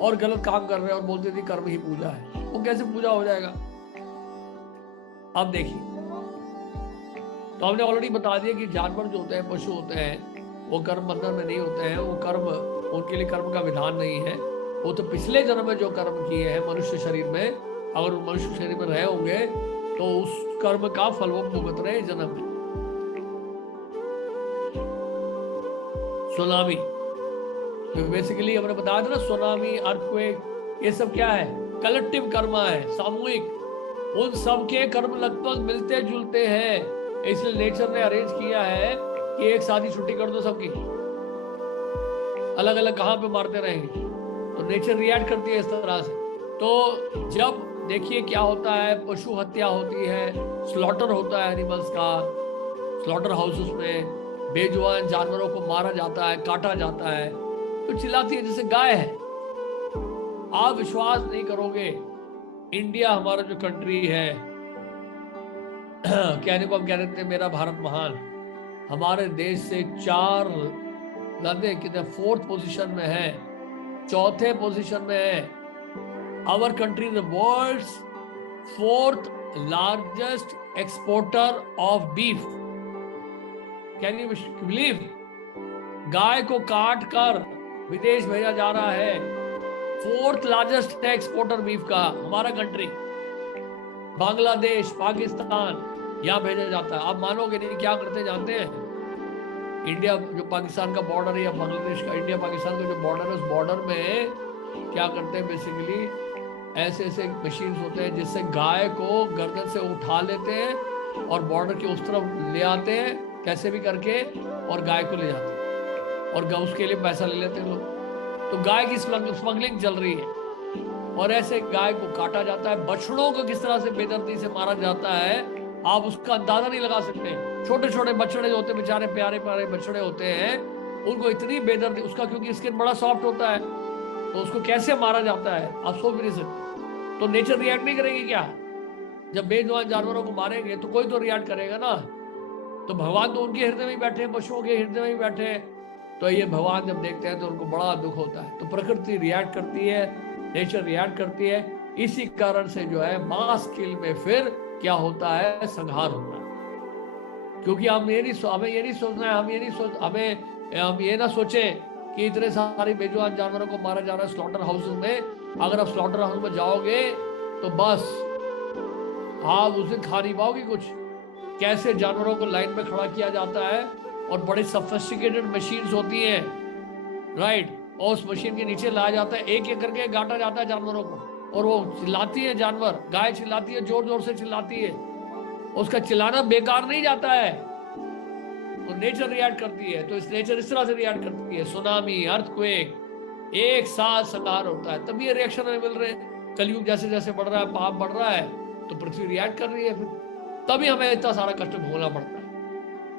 और गलत काम कर रहे हो और बोलते थे कर्म ही पूजा है, वो कैसे पूजा हो जाएगा? अब देखिए, तो हमने ऑलरेडी बता दिया कि जानवर जो होते हैं, पशु होते हैं, वो कर्म बंधन में नहीं होते हैं, वो कर्म, उनके लिए कर्म का विधान नहीं है। वो तो पिछले जन्म में जो कर्म किए हैं मनुष्य शरीर में, अगर मनुष्य शरीर में रहे होंगे तो उस कर्म का फल वो भुगत रहे जन्म में। सुनामी, तो बेसिकली हमने बताया था ना, सुनामी, अर्थक्वेक, ये सब क्या है? कलेक्टिव कर्मा है, सामूहिक। उन सब के कर्म लगभग मिलते जुलते हैं, इसलिए नेचर ने अरेंज किया है कि एक साथ ही छुट्टी कर दो सबकी, अलग अलग कहां पे मारते रहेंगे। तो नेचर रिएक्ट करती है इस तरह से। तो जब देखिए क्या होता है, पशु हत्या होती है, स्लॉटर होता है एनिमल्स का, स्लॉटर हाउसेस में बेजुबान जानवरों को मारा जाता है, काटा जाता है, तो चिल्लाती है जैसे गाय है। आप विश्वास नहीं करोगे, इंडिया हमारा जो कंट्री है, कहने को हम कह देते हैं मेरा भारत महान, हमारे देश से 4 लदे कितने 4th पोजीशन में है, 4थे पोजीशन में है। Our country the world's 4th largest exporter of beef. Can you believe? गाय को काट कर विदेश भेजा जा रहा है। 4th लार्जेस्ट एक्सपोर्टर बीफ का हमारा कंट्री। बांग्लादेश, पाकिस्तान, यहाँ भेजा जाता है। आप मानोगे नहीं, क्या करते जानते हैं? इंडिया जो पाकिस्तान का बॉर्डर है, या बांग्लादेश का, इंडिया पाकिस्तान का जो बॉर्डर है, उस बॉर्डर में क्या करते हैं? बेसिकली ऐसे ऐसे मशीन होते हैं जिससे गाय को गर्दन से उठा लेते हैं और बॉर्डर के उस तरफ ले आते हैं, कैसे भी करके, और गाय को ले जाते हैं, और उसके लिए पैसा ले लेते हैं लोग। तो गाय की स्मगलिंग चल रही है, और ऐसे गाय को काटा जाता है। बछड़ों को किस तरह से बेदर्दी से मारा जाता है, आप उसका अंदाजा नहीं लगा सकते। छोटे छोटे बछड़े होते हैं बेचारे, प्यारे प्यारे बछड़े होते हैं, उनको इतनी बेदर्दी, उसका क्योंकि स्किन बड़ा सॉफ्ट होता है, तो उसको कैसे मारा जाता है आप सोच भी नहीं सकते। तो नेचर रिएक्ट नहीं करेगी क्या? जब बेजुबान जानवरों को मारेंगे तो कोई तो रिएक्ट करेगा ना। तो भगवान तो उनके हृदय में ही बैठे हैं, पशुओं के हृदय में ही बैठे हैं। तो ये भगवान जब देखते हैं तो उनको बड़ा दुख होता है। तो प्रकृति रिएक्ट करती है, नेचर रिएक्ट करती है। इसी कारण से जो है मास किल में फिर क्या होता है, संहार होता है। क्योंकि हमें ये नहीं सोचना है, हम ये ना सोचें कि इतने सारे बेजुबान जानवरों को मारा जा रहा है स्लॉटर हाउसेस में। अगर आप स्लॉटर हाउस में जाओगे तो बस आप उस दिन खा नहीं पाओगे कुछ। कैसे जानवरों को लाइन में खड़ा किया जाता है, और बड़ी सोफिस्टिकेटेड मशीन्स होती हैं, राइट, और उस मशीन के नीचे लाया जाता है, एक एक करके काटा जाता है जानवरों को, और वो चिल्लाती है, जानवर गाय चिल्लाती है, जोर जोर से चिल्लाती है, उसका चिल्लाना बेकार नहीं जाता है। तो नेचर रिएक्ट करती है। तो इस नेचर इस तरह से रिएक्ट करती है, सुनामी, अर्थक्वेक, एक साथ संहार होता है। तभी ये रिएक्शन हमें मिल रहे हैं। कलयुग जैसे जैसे बढ़ रहा है, पाप बढ़ रहा है, तो पृथ्वी रिएक्ट कर रही है, फिर तभी हमें इतना सारा कष्ट भोगना पड़ता है।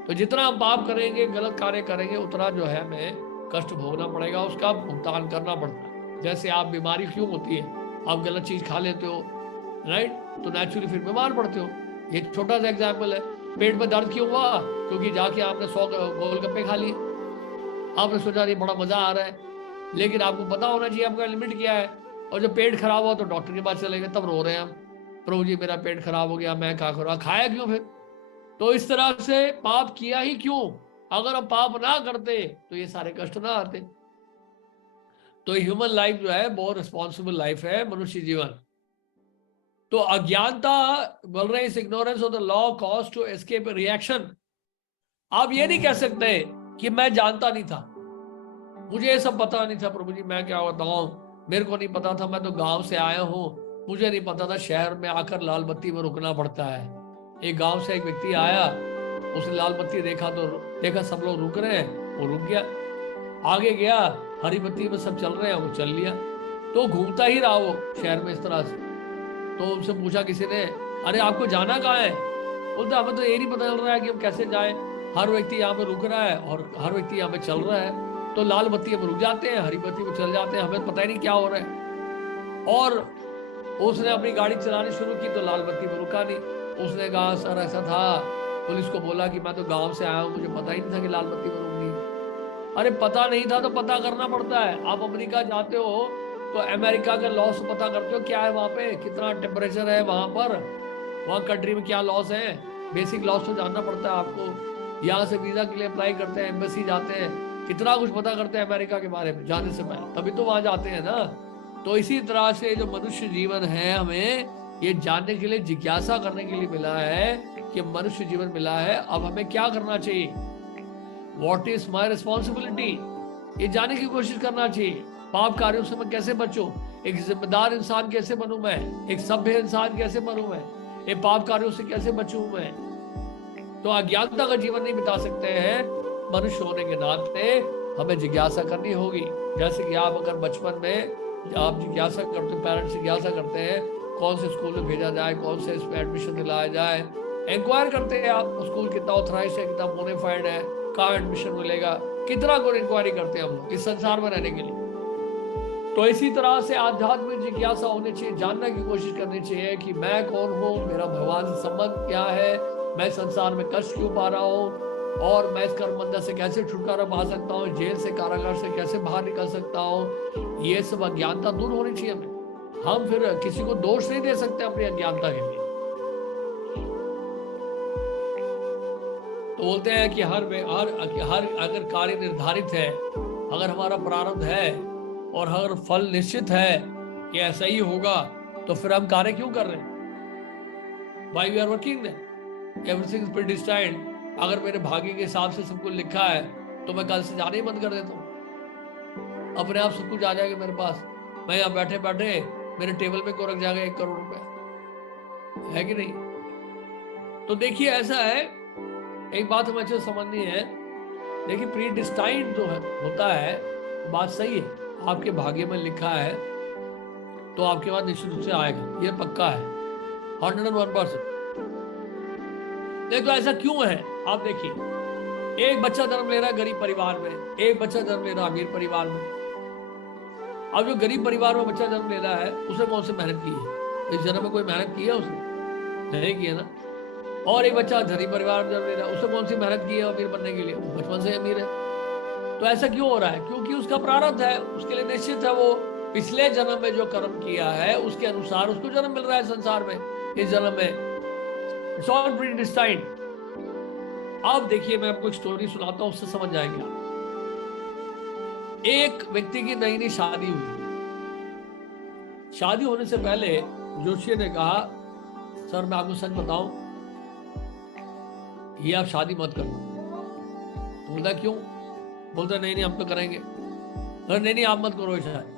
तो जितना हम पाप करेंगे, गलत कार्य करेंगे, उतना जो है हमें कष्ट भोगना पड़ेगा, उसका भुगतान करना पड़ता है। जैसे आप बीमारी क्यों होती है, आप गलत चीज खा लेते हो, राइट, तो नेचुरली फिर बीमार पड़ते हो। एक छोटा सा एग्जाम्पल है, पेट में दर्द क्यों हुआ? क्योंकि जाके आपने 100 गोलगप्पे खा लिए, आपने सोचा नहीं बड़ा मजा आ रहा है, लेकिन आपको पता होना चाहिए आपका लिमिट क्या है। और जब पेट खराब हुआ तो डॉक्टर के पास चले गए, तब रो रहे हैं हम, प्रभु जी मेरा पेट खराब हो गया, मैं क्या करूँ, खाया क्यों फिर? तो इस तरह से पाप किया ही क्यों? अगर हम पाप ना करते तो ये सारे कष्ट ना आते। तो ह्यूमन लाइफ जो है बहुत रिस्पॉन्सिबल लाइफ है, मनुष्य जीवन। तो अज्ञानता बोल रहे हैं, ignorance of the law cause to escape reaction. आप ये नहीं कह सकते कि मैं जानता नहीं था, मुझे ये सब पता नहीं था, प्रभु जी मैं क्या बताऊं, मेरे को नहीं पता था, मैं तो गांव से आया हूं, मुझे नहीं पता था शहर में आकर लाल बत्ती में रुकना पड़ता है। एक गांव से एक व्यक्ति आया, उसने लाल बत्ती देखा तो देखा सब लोग रुक रहे हैं, वो रुक गया, आगे गया, हरी बत्ती में सब चल रहे हैं, वो चल लिया। तो घूमता ही रहा वो शहर में इस तरह से। तो उनसे पूछा किसी ने, अरे आपको जाना कहाँ है? बोलते हमें तो ये नहीं पता चल रहा है कि हम कैसे जाए, हर व्यक्ति यहाँ पे रुक रहा है और हर व्यक्ति यहाँ पे चल रहा है, तो लाल बत्ती में रुक जाते हैं, हरी बत्ती में चल जाते हैं, हमें पता ही नहीं क्या हो रहा है। और उसने अपनी गाड़ी चलानी शुरू की तो लाल बत्ती में रुका नहीं। उसने कहा सर ऐसा था, पुलिस को बोला कि मैं तो गांव से आया हूँ, मुझे पता ही नहीं था कि लाल बत्ती में रुकनी है। अरे पता नहीं था तो पता करना पड़ता है। आप अमेरिका जाते हो तो अमेरिका का लॉस पता करते हो, क्या है वहाँ पे, कितना टेम्परेचर है वहाँ पर, वहाँ कंट्री में क्या लॉस है, बेसिक लॉस तो जानना पड़ता है आपको। यहाँ से वीजा के लिए अप्लाई करते हैं, एम्बेसी जाते हैं, कितना कुछ पता करते हैं अमेरिका के बारे में जाने से पहले, तभी तो वहां जाते हैं ना। तो इसी तरह से जो मनुष्य जीवन है, हमें ये जानने के लिए, जिज्ञासा करने के लिए मिला है कि मनुष्य जीवन मिला है, अब हमें क्या करना चाहिए, व्हाट इज माई रिस्पॉन्सिबिलिटी, ये जानने की कोशिश करना चाहिए। पाप कार्यों से मैं कैसे बचूं, एक जिम्मेदार इंसान कैसे बनूं मैं, एक सभ्य इंसान कैसे बनूं मैं, ये पाप कार्यों से कैसे बचूं मैं। तो अज्ञानता का जीवन नहीं बिता सकते हैं। मनुष्य होने के नाते हमें जिज्ञासा करनी होगी। जैसे कि आप अगर बचपन में आप जिज्ञासा करते हो, पेरेंट्स जिज्ञासा करते हैं कौन से स्कूल में भेजा जाए, कौन से इसमें एडमिशन दिलाया जाए, इंक्वायर करते हैं आप, स्कूल कितना ऑथराइज है, कितना बोनाफाइड है, कहाँ एडमिशन मिलेगा, कितना को इंक्वायरी करते हैं हम लोग इस संसार में रहने के लिए। तो इसी तरह से आध्यात्मिक जिज्ञासा होनी चाहिए, जानने की कोशिश करनी चाहिए कि मैं कौन हूँ, मेरा भगवान से संबंध क्या है, मैं संसार में कष्ट क्यों पा रहा हूँ, और मैं इस कर्म बंधन से कैसे छुटकारा पा सकता हूँ, जेल से, कारागार से कैसे बाहर निकल सकता हूँ। ये सब अज्ञानता दूर होनी चाहिए हमें। हम फिर किसी को दोष नहीं दे सकते अपनी अज्ञानता के लिए। तो बोलते हैं कि हर अगर कार्य निर्धारित है, अगर हमारा प्रारब्ध है और अगर फल निश्चित है कि ऐसा ही होगा, तो फिर हम कार्य क्यों कर रहे हैं? Why we are working then? Everything is predestined। अगर मेरे भाग्य के हिसाब से सब कुछ लिखा है तो मैं कल से जाना ही बंद कर देता हूँ, अपने आप सब कुछ आ जाएगा मेरे पास, मैं यहाँ बैठे बैठे मेरे टेबल पे को रख जाएगा 1 करोड़ रुपए, है कि नहीं? तो देखिए ऐसा है, एक बात हमें अच्छे समझनी है। देखिए प्रीडिस्टाइंड जो है होता है, बात सही है, आपके भाग्य में लिखा है तो आपके पास निश्चित रूप से आएगा, ये पक्का है 101%। नहीं तो ऐसा क्यों है? आप देखिए, एक बच्चा जन्म ले रहा है गरीब परिवार में, एक बच्चा जन्म ले रहा है अमीर परिवार में। अब जो गरीब परिवार में बच्चा जन्म ले रहा है, उसने कौन सी मेहनत की है? इस जन्म में कोई मेहनत की है उसने? नहीं की है ना। और एक बच्चा धनी परिवार में जन्म ले रहा है, उसने कौन सी मेहनत की है अमीर बनने के लिए? वो बचपन से अमीर है। तो ऐसा क्यों हो रहा है? क्योंकि उसका प्रारब्ध है, उसके लिए निश्चित है, वो पिछले जन्म में जो कर्म किया है उसके अनुसार उसको जन्म मिल रहा है संसार में, इस जन्म में। It's all predestined. अब देखिए, मैं आपको एक स्टोरी सुनाता हूं, उससे समझ जाएंगे आप। एक व्यक्ति की नई नई शादी हुई। शादी होने से पहले जोशी ने कहा, सर मैं आपको सच बताऊं, ये आप शादी मत करना। तो बोलता क्यों? बोलता नहीं नहीं हम तो करेंगे। अरे नहीं नहीं आप मत करो शादी।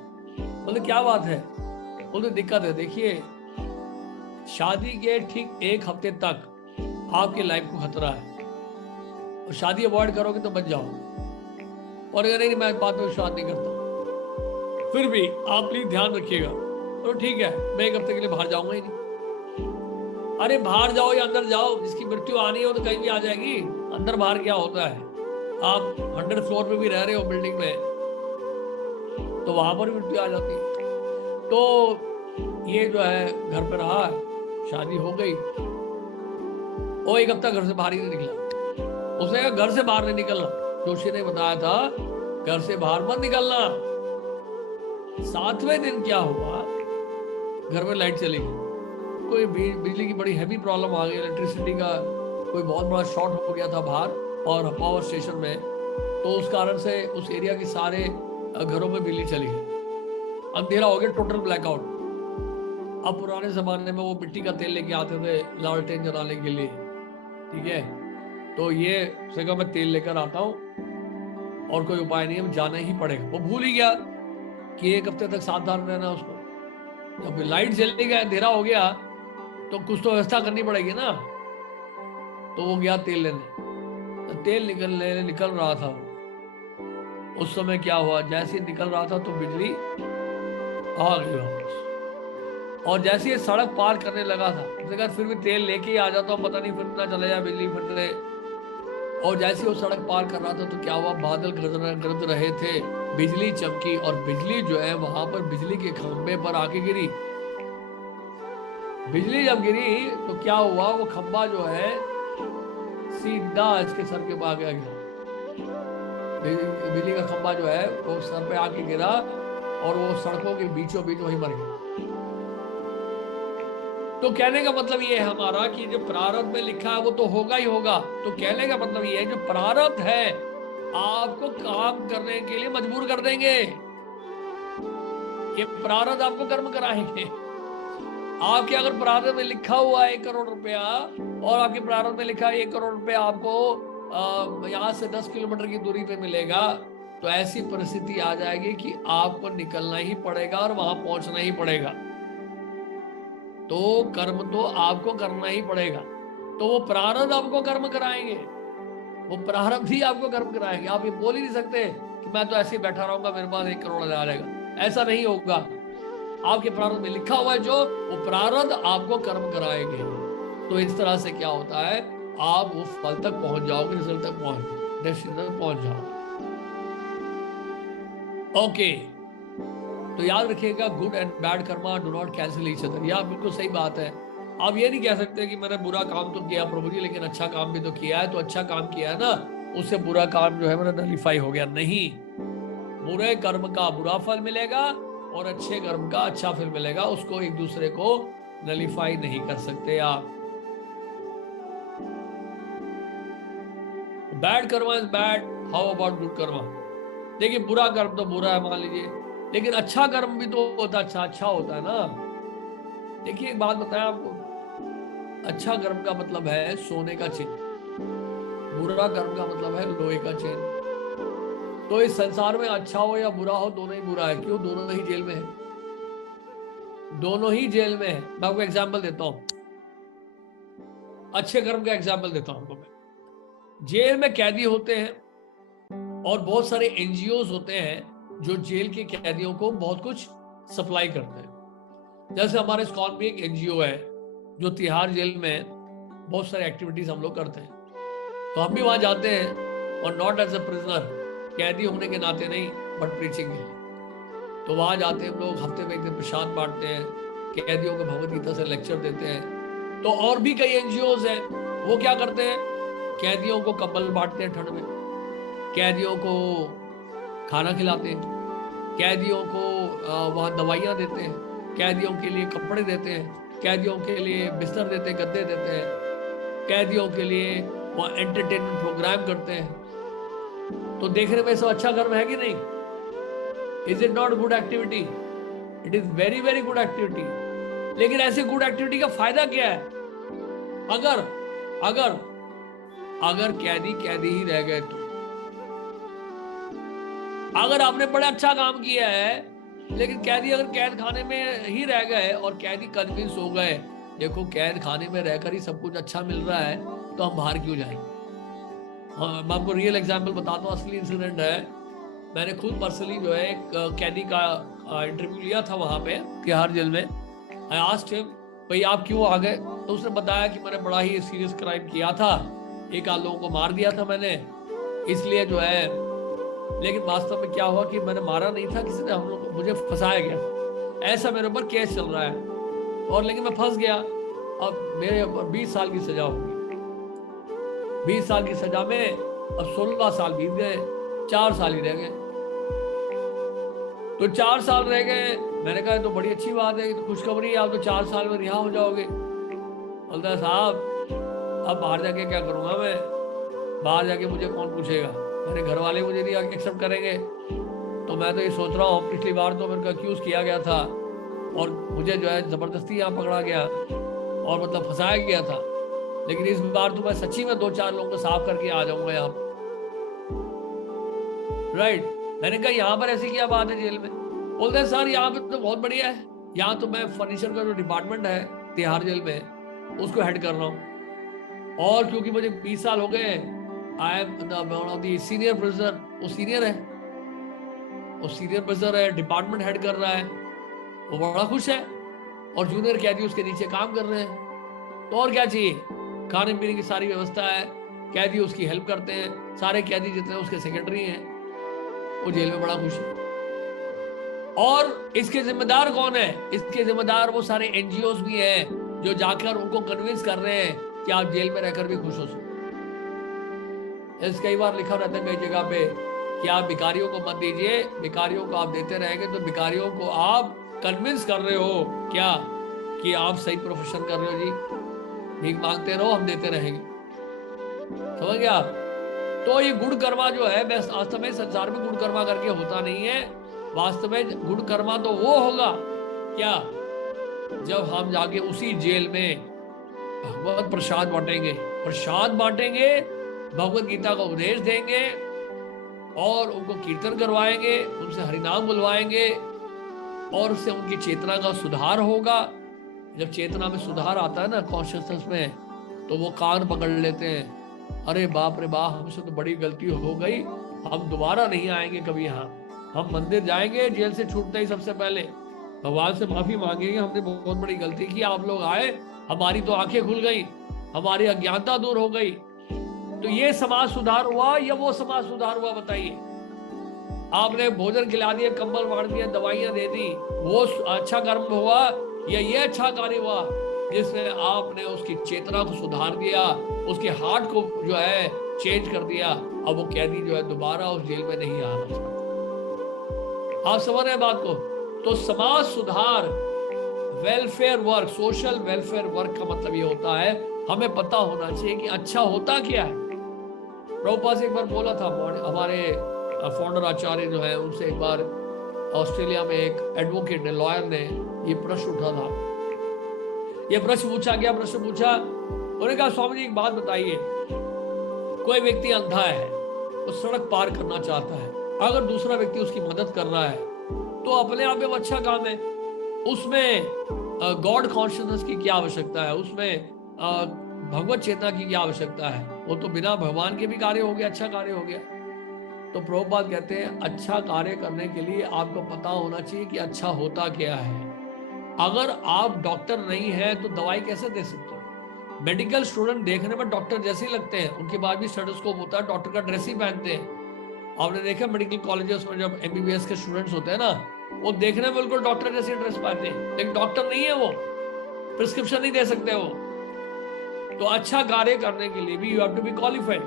बोलते क्या बात है? बोलते दिक्कत है, देखिए शादी के ठीक एक हफ्ते तक आपकी लाइफ को खतरा है, और शादी अवॉइड करोगे तो बच जाओ। और अगर नहीं मैं बात में विश्वास नहीं करता, फिर भी आप प्लीज ध्यान रखिएगा। तो ठीक है, मैं एक हफ्ते के लिए बाहर जाऊंगा ही नहीं। अरे बाहर जाओ या अंदर जाओ, जिसकी मृत्यु आनी हो तो कहीं भी आ जाएगी। अंदर बाहर क्या होता है? आप 100 फ्लोर पे भी रह रहे हो बिल्डिंग में, तो वहां पर मृत्यु आ जाती है। तो ये जो है घर पे रहा, शादी हो गई, वो एक हफ्ता घर से बाहर ही नहीं निकला। उसने कहा घर से बाहर नहीं निकलना, जोशी ने बताया था घर से बाहर मत निकलना। 7वें दिन क्या हुआ, घर में लाइट चली गई। कोई बिजली की बड़ी हैवी प्रॉब्लम आ गई, इलेक्ट्रिसिटी का कोई बहुत बड़ा शॉर्ट हो गया था बाहर और पावर स्टेशन में। तो उस कारण से उस एरिया के सारे घरों में बिजली चली गई, अंधेरा हो गया, टोटल ब्लैकआउट। अब पुराने जमाने में वो मिट्टी का तेल लेके आते थे लालटेन जलाने के लिए, ठीक है। तो ये जगह मैं तेल लेकर आता हूँ और कोई उपाय नहीं है, जाना ही पड़ेगा। वो भूल ही गया कि एक हफ्ते तक सावधान रहना उसको। जब लाइट जलने का अंधेरा हो गया तो कुछ तो व्यवस्था करनी पड़ेगी ना। तो वो गया तेल लेने, तो तेल निकल रहा था वो। उस समय क्या हुआ, जैसे ही निकल रहा था तो बिजली आ गई वापस। और जैसे ही सड़क पार करने लगा था, उसने कहा फिर भी तेल लेके ही आ जाता हूँ, पता नहीं फिर ना चले जाए बिजली फिर ले। और जैसे ही वो सड़क पार कर रहा था तो क्या हुआ, बादल गरज रहे थे, बिजली चमकी, और बिजली जो है वहां पर बिजली के खंभे पर आके गिरी। बिजली जब गिरी तो क्या हुआ, वो खंभा जो है सीधा इसके सर के पास गया। बिजली का खंभा जो है वो सर पे आके गिरा और वो सड़कों के बीचों बीच वहीं मर गया। तो कहने का मतलब ये है हमारा कि जो प्रारब्ध में लिखा है वो तो होगा ही होगा। तो कहने का मतलब ये है जो प्रारब्ध है आपको काम करने के लिए मजबूर कर देंगे। ये प्रारब्ध आपको कर्म कराएंगे। आपके अगर प्रारब्ध में लिखा हुआ है 1 करोड़ रुपया, और आपके प्रारब्ध में लिखा है 1 करोड़ रुपया आपको यहाँ से 10 किलोमीटर की दूरी पे मिलेगा, तो ऐसी परिस्थिति आ जाएगी कि आपको निकलना ही पड़ेगा और वहां पहुंचना ही पड़ेगा। तो कर्म तो आपको करना ही पड़ेगा। तो वो प्रारब्ध आपको कर्म कराएंगे, वो प्रारब्ध ही आपको कर्म कराएंगे। आप ये बोल ही नहीं सकते कि मैं तो ऐसे ही बैठा रहूंगा, मेरे पास 1 करोड़ आ जाएगा। ऐसा नहीं होगा। आपके प्रारब्ध में लिखा हुआ है जो, वो प्रारब्ध आपको कर्म कराएंगे। तो इस तरह से क्या होता है, आप वो फल तक पहुंच जाओगे, रिजल्ट तक डेस्टिनेशन तक पहुंच जाओगे। ओके, तो याद रखिएगा, good and bad Karma do not cancel each other. यह बिल्कुल सही बात है। आप ये नहीं कह सकते कि मैंने बुरा काम तो किया प्रभु जी, लेकिन अच्छा काम भी तो किया है। तो अच्छा काम किया है ना, उससे बुरा काम जो है मेरा नलिफाई हो गया। नहीं, बुरे कर्म का बुरा फल मिलेगा और अच्छे कर्म का अच्छा फल मिलेगा। उसको एक दूसरे को नलिफाई नहीं कर सकते आप। Bad Karma is bad, how about good Karma? देखिए, बुरा कर्म तो बुरा है मान लीजिए, लेकिन अच्छा कर्म भी तो होता अच्छा होता है ना। देखिए एक बात बताएं आपको, अच्छा कर्म का मतलब है सोने का चिन्ह, बुरा कर्म का मतलब है लोहे का चिन्ह। तो इस संसार में अच्छा हो या बुरा हो, दोनों ही बुरा है। क्यों? दोनों ही जेल में है, दोनों ही जेल में है। मैं आपको एग्जाम्पल देता हूं, अच्छे कर्म का एग्जाम्पल देता हूं आपको मैं। जेल में कैदी होते हैं और बहुत सारे एनजीओ होते हैं जो जेल के कैदियों को बहुत कुछ सप्लाई करते हैं। जैसे हमारे स्कॉन में एक एनजीओ है जो तिहाड़ जेल में बहुत सारी एक्टिविटीज हम लोग करते हैं। तो हम भी वहां जाते हैं, और नॉट एज ए प्रिजनर, कैदी होने के नाते नहीं, बट प्रीचिंग के लिए। तो वहां जाते हैं हम लोग, हफ्ते में एक दिन प्रसाद बांटते हैं, कैदियों को भगवत गीता से लेक्चर देते हैं। तो और भी कई एनजीओज हैं, वो क्या करते हैं, कैदियों को कंबल बांटते हैं ठंड में, कैदियों को खाना खिलाते हैं, कैदियों को वहाँ दवाइयाँ देते हैं, कैदियों के लिए कपड़े देते हैं, कैदियों के लिए बिस्तर देते हैं, गद्दे देते हैं, कैदियों के लिए वहाँ एंटरटेनमेंट प्रोग्राम करते हैं। तो देखने में सब अच्छा कर्म है कि नहीं? Is it not good activity? It is very very good activity. लेकिन ऐसी गुड एक्टिविटी का फायदा क्या है? अगर अगर अगर कैदी कैदी ही रह गए तो, अगर आपने बड़ा अच्छा काम किया है लेकिन कैदी अगर कैद खाने में ही रह गए और कैदी कन्विंस हो गए, देखो कैद खाने में रहकर ही सब कुछ अच्छा मिल रहा है, तो हम बाहर क्यों जाएं? हाँ, मैं आपको रियल एग्जांपल बताता हूँ, असली इंसिडेंट है। मैंने खुद पर्सनली जो है एक कैदी का इंटरव्यू लिया था वहां पे तिहाड़ जेल में। आई आस्क्ड हिम, भाई आप क्यों आ गए? तो उसने बताया कि मैंने बड़ा ही सीरियस क्राइम किया था, एक आध लोगों को मार दिया था मैंने, इसलिए जो है। लेकिन वास्तव में क्या हुआ कि मैंने मारा नहीं था किसी ने, हम लोग मुझे फंसाया गया, ऐसा मेरे ऊपर केस चल रहा है, और लेकिन मैं फंस गया। अब मेरे 20 साल की सजा होगी, 20 साल की सजा में अब 16 साल बीत गए, 4 साल ही रह गए। तो 4 साल रह गए, मैंने कहा तो बड़ी अच्छी बात है, तो खुशखबरी है, आप तो 4 साल में रिहा हो जाओगे। बोलता है साहब अब बाहर जाके क्या करूंगा मैं, बाहर जाके मुझे कौन पूछेगा, मेरे घर वाले मुझे नहीं एक्सेप्ट करेंगे। तो मैं तो ये सोच रहा हूँ, पिछली बार तो मेरे को अक्यूज किया गया था और मुझे जो है जबरदस्ती यहाँ पकड़ा गया और मतलब फंसाया गया था, लेकिन इस बार तो मैं सच्ची में 2-4 लोगों को साफ करके आ जाऊंगा यहाँ पर। राइट। मैंने कहा यहाँ पर ऐसी क्या बात है जेल में? बोलते हैं सर यहाँ पे तो बहुत बढ़िया है, यहाँ तो मैं फर्नीचर का जो डिपार्टमेंट है तिहाड़ जेल में उसको हेड कर रहा हूँ, और क्योंकि मुझे 20 साल हो गए, I am one of the senior prisoner. वो सीनियर है, वो सीनियर प्रिजनर है, डिपार्टमेंट हेड कर रहा है, वो बड़ा खुश है, और जूनियर कैदी उसके नीचे काम कर रहे हैं। तो और क्या चाहिए? खाने पीने की सारी व्यवस्था है, कैदी उसकी हेल्प करते हैं, सारे कैदी जितने उसके सेक्रेटरी हैं, वो जेल में बड़ा खुश है। और इसके जिम्मेदार कौन है? इसके जिम्मेदार वो सारे एनजीओ भी हैं जो जाकर उनको कन्विंस कर रहे हैं कि आप जेल में रहकर भी खुश हो सकते। कई बार लिखा रहता है कई जगह पे कि आप भिखारियों को मत दीजिए, भिखारियों को आप देते रहेंगे तो भिखारियों को आप कन्विंस कर रहे हो क्या कि आप सही प्रोफेशन कर रहे हो जी, भीख मांगते रहो, हम देते रहेंगे। समझ गए आप? तो ये गुड़ कर्मा जो है, वास्तव में संसार में गुड़ कर्मा करके होता नहीं है। वास्तव में गुड़ कर्मा तो वो होगा क्या, जब हम जाके उसी जेल में भगवत प्रसाद बांटेंगे, प्रसाद बांटेंगे, भगवत गीता का उपदेश देंगे, और उनको कीर्तन करवाएंगे, उनसे हरिनाम बुलवाएंगे, और उससे उनकी चेतना का सुधार होगा। जब चेतना में सुधार आता है ना, कॉन्शियसनेस में, तो वो कान पकड़ लेते हैं, अरे बाप रे बाप, हमसे तो बड़ी गलती हो गई, हम दोबारा नहीं आएंगे कभी यहाँ, हम मंदिर जाएंगे, जेल से छूटते ही सबसे पहले भगवान से माफी मांगेंगे, हमने बहुत बड़ी गलती की, आप लोग आए, हमारी तो आंखें खुल गई, हमारी अज्ञानता दूर हो गई। तो ये समाज सुधार हुआ या वो समाज सुधार हुआ? बताइए। आपने भोजन खिला दिया, कंबल बांट दिया, दवाइयां दे दी, वो अच्छा कर्म हुआ या ये अच्छा कार्य हुआ जिसमें आपने उसकी चेतना को सुधार दिया, उसके हार्ट को जो है चेंज कर दिया? अब वो कैदी जो है दोबारा उस जेल में नहीं आना चाहता। आप समझ रहे हैं बात को? तो समाज सुधार, welfare work, social welfare work का मतलब ये होता है, हमें पता होना चाहिए कि अच्छा होता क्या है। प्रभुपाद से एक बार बोला था, हमारे फाउंडर आचार्य जो है उनसे एक बार ऑस्ट्रेलिया में एक एडवोकेट ने, लॉयर ने ये प्रश्न उठा था, ये प्रश्न पूछा गया, प्रश्न पूछा, उन्होंने कहा स्वामी जी एक बात बताइए, कोई व्यक्ति अंधा है, वो सड़क पार करना चाहता है, अगर दूसरा व्यक्ति उसकी मदद कर रहा है तो अपने आप में वो अच्छा काम है, उसमें गॉड कॉन्शियसनेस की क्या आवश्यकता है, उसमें भगवत चेतना की क्या आवश्यकता है? वो तो बिना भगवान के भी कार्य हो गया, अच्छा कार्य हो गया। तो प्रभुपाद कहते हैं अच्छा कार्य करने के लिए आपको पता होना चाहिए कि अच्छा होता क्या है। अगर आप डॉक्टर नहीं है तो दवाई कैसे दे सकते हो? मेडिकल स्टूडेंट देखने में डॉक्टर जैसे ही लगते हैं, उनके बाद भी स्टेथोस्कोप होता है, डॉक्टर का ड्रेस ही पहनते हैं। आपने देखा मेडिकल कॉलेजेस में जब एमबीबीएस के स्टूडेंट्स होते हैं ना, वो देखने में बिल्कुल डॉक्टर जैसी ड्रेस पहनते हैं, लेकिन डॉक्टर नहीं है वो, प्रिस्क्रिप्शन नहीं दे सकते वो। तो अच्छा कार्य करने के लिए भी you have to be qualified.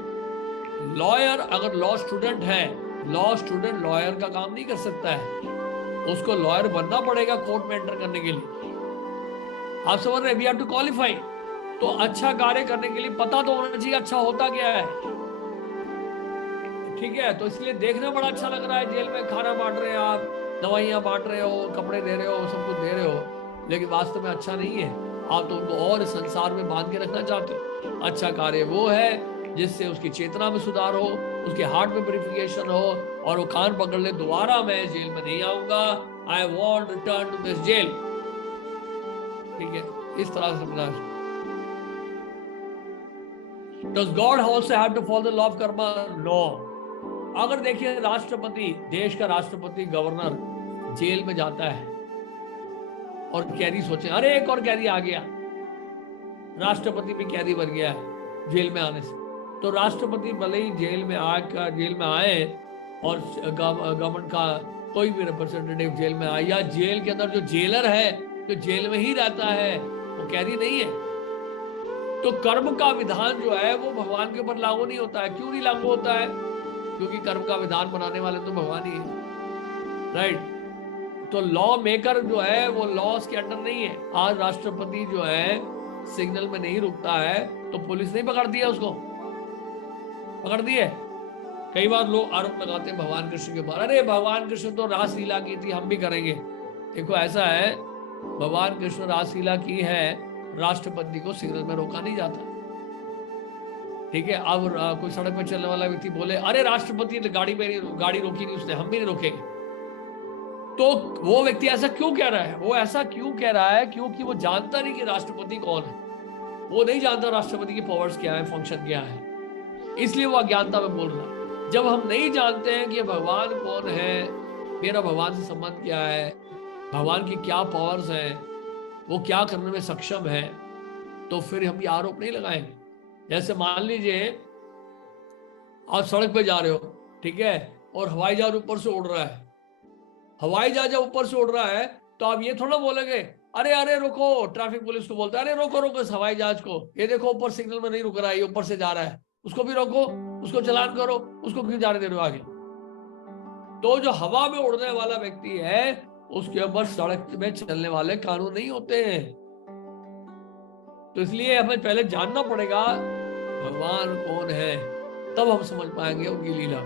Lawyer अगर लॉ स्टूडेंट है, लॉ स्टूडेंट लॉयर का काम नहीं कर सकता है, उसको लॉयर बनना पड़ेगा कोर्ट में एंटर करने के लिए। आप समझ रहे हैं? We have to qualify. तो अच्छा कार्य करने के लिए पता तो होना चाहिए अच्छा होता क्या है, ठीक है? तो इसलिए देखने में बड़ा अच्छा लग रहा है, जेल में खाना बांट रहे हैं आप, दवाइयां बांट रहे हो, कपड़े दे रहे हो, सब कुछ दे रहे हो, लेकिन वास्तव में अच्छा नहीं है। आप तो उनको और संसार में बांध के रखना चाहते हो। अच्छा कार्य वो है जिससे उसकी चेतना में सुधार हो, उसके हार्ट में प्यूरिफिकेशन हो, और वो कान पकड़ ले, दोबारा मैं जेल में नहीं आऊंगा, I won't return to this jail. ठीक है, इस तरह से समझना। Does God also have to follow the law of karma? No. अगर देखिए राष्ट्रपति, देश का राष्ट्रपति, गवर्नर जेल में जाता है और कैदी सोचे अरे एक और कैदी आ गया, राष्ट्रपति भी कैदी बन गया है जेल में आने से, तो राष्ट्रपति भले ही जेल में आए और गवर्नमेंट का कोई भी रिप्रेजेंटेटिव जेल में आए, या जेल के अंदर जो जेलर है जो जेल में ही रहता है वो कैदी नहीं है, तो कर्म का विधान जो है वो भगवान के ऊपर लागू नहीं होता है। क्यों नहीं लागू होता है? क्योंकि कर्म का विधान बनाने वाले तो भगवान ही है, राइट? तो लॉ मेकर जो है वो लॉस के अंडर नहीं है। आज राष्ट्रपति जो है सिग्नल में नहीं रुकता है तो पुलिस नहीं पकड़ती है उसको, पकड़ दिए। कई बार लोग आरोप लगाते हैं भगवान कृष्ण के ऊपर, अरे भगवान कृष्ण तो रासलीला की थी, हम भी करेंगे। देखो ऐसा है, भगवान कृष्ण रासलीला की है, राष्ट्रपति को सिग्नल में रोका नहीं जाता, ठीक है? अब कोई सड़क पर चलने वाला व्यक्ति बोले अरे राष्ट्रपति ने गाड़ी रोकी नहीं, उसने, हम भी नहीं रोकेंगे, तो वो व्यक्ति ऐसा क्यों कह रहा है? वो ऐसा क्यों कह रहा है? क्योंकि वो जानता नहीं कि राष्ट्रपति कौन है, वो नहीं जानता राष्ट्रपति की पावर्स क्या है, फंक्शन क्या है, इसलिए वो अज्ञानता में बोल रहा है। जब हम नहीं जानते हैं कि भगवान कौन है, मेरा भगवान से संबंध क्या है, भगवान की क्या पावर्स हैं, वो क्या करने में सक्षम है, तो फिर हम ये आरोप नहीं लगाएंगे। जैसे मान लीजिए आप सड़क पे जा रहे हो, ठीक है, और हवाई जहाज ऊपर से उड़ रहा है, हवाई जहाज ऊपर से उड़ रहा है, तो आप ये थोड़ा बोलेंगे अरे अरे रुको, ट्रैफिक पुलिस को बोलता है अरे रोको रोको इस हवाई जहाज को, ये देखो ऊपर सिग्नल में नहीं रुक रहा है, ये ऊपर से जा रहा है, उसको भी रोको, उसको चालान करो, उसको क्यों जाने दे रहे हो आगे? तो जो हवा में उड़ने वाला व्यक्ति है उसके ऊपर सड़क में चलने वाले कानून नहीं होते हैं। तो इसलिए हमें पहले जानना पड़ेगा भगवान कौन है, तब हम समझ पाएंगे उनकी लीला।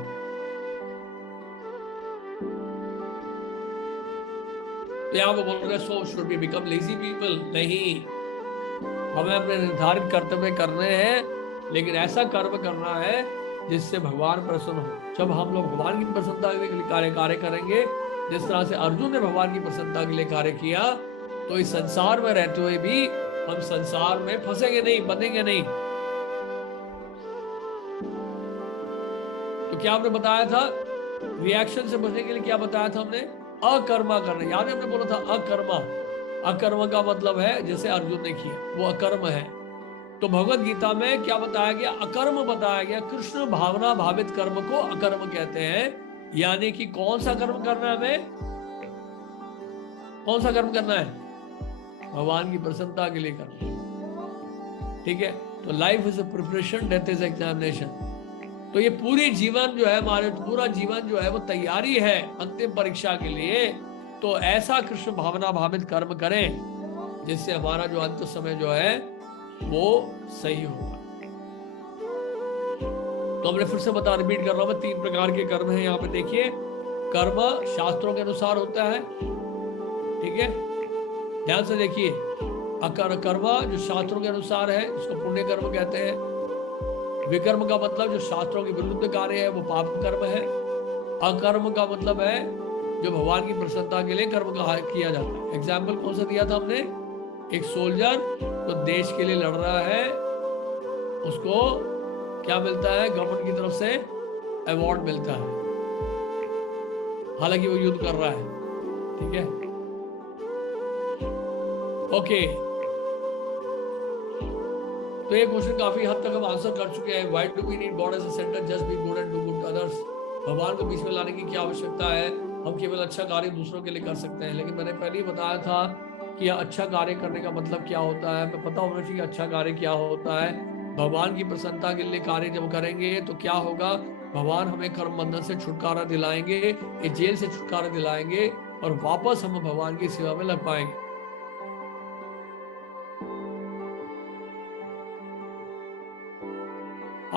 तो यहाँ पे बोल रहे so should be become lazy people, नहीं, हमें अपने निर्धारित कर्तव्य करने हैं, लेकिन ऐसा कर्म करना है जिससे भगवान प्रसन्न हो। जब हम लोग भगवान की प्रसन्नता के लिए कार्य करेंगे, जिस तरह से अर्जुन ने भगवान की प्रसन्नता के लिए कार्य किया, तो इस संसार में रहते हुए भी हम संसार में फंसेंगे नहीं, बंधेंगे नहीं। तो क्या हमने बताया था? रिएक्शन से बचने के लिए क्या बताया था हमने? अकर्मा करना। याद है हमने बोला था अकर्मा, अकर्म का मतलब है जैसे अर्जुन ने किया वो अकर्म है। तो भगवत गीता में क्या बताया गया? अकर्म बताया गया। कृष्ण भावना भावित कर्म को अकर्म कहते हैं। यानी कि कौन सा कर्म करना है हमें? कौन सा कर्म करना है? भगवान की प्रसन्नता के लिए करना, ठीक है? तो life is a preparation, death is examination. तो ये पूरी जीवन जो है, हमारे पूरा जीवन जो है वो तैयारी है अंतिम परीक्षा के लिए। तो ऐसा कृष्ण भावना भावित कर्म करें जिससे हमारा जो अंत समय जो है वो सही होगा। तो हमने फिर से रिपीट कर रहा हूं मैं, 3 प्रकार के कर्म हैं। यहाँ पे देखिए, कर्म शास्त्रों के अनुसार होता है, ठीक है, ध्यान से देखिए। कर्म जो शास्त्रों के अनुसार है उसको पुण्य कर्म कहते हैं। विकर्म का मतलब जो शास्त्रों के विरुद्ध कार्य है वो पाप कर्म है। अकर्म का मतलब है जो भगवान की प्रसन्नता के लिए कर्म का किया जाता है। एग्जाम्पल कौन सा दिया था हमने? एक सोल्जर जो देश के लिए लड़ रहा है, उसको क्या मिलता है? गवर्नमेंट की तरफ से अवार्ड मिलता है, हालांकि वो युद्ध कर रहा है, ठीक है, ओके। तो ये क्वेश्चन काफी हद तक हम आंसर कर चुके हैं। Why do we need God as a centre, just be good and do good others. भगवान को बीच में लाने की क्या आवश्यकता है, हम केवल अच्छा कार्य दूसरों के लिए कर सकते हैं। लेकिन मैंने पहले ही बताया था कि अच्छा कार्य करने का मतलब क्या होता है, हमें पता होना चाहिए अच्छा कार्य क्या होता है। भगवान की प्रसन्नता के लिए कार्य जब करेंगे तो क्या होगा, भगवान हमें कर्म बंधन से छुटकारा दिलाएंगे, इस जेल से छुटकारा दिलाएंगे और वापस हम भगवान की सेवा में लग पाएंगे।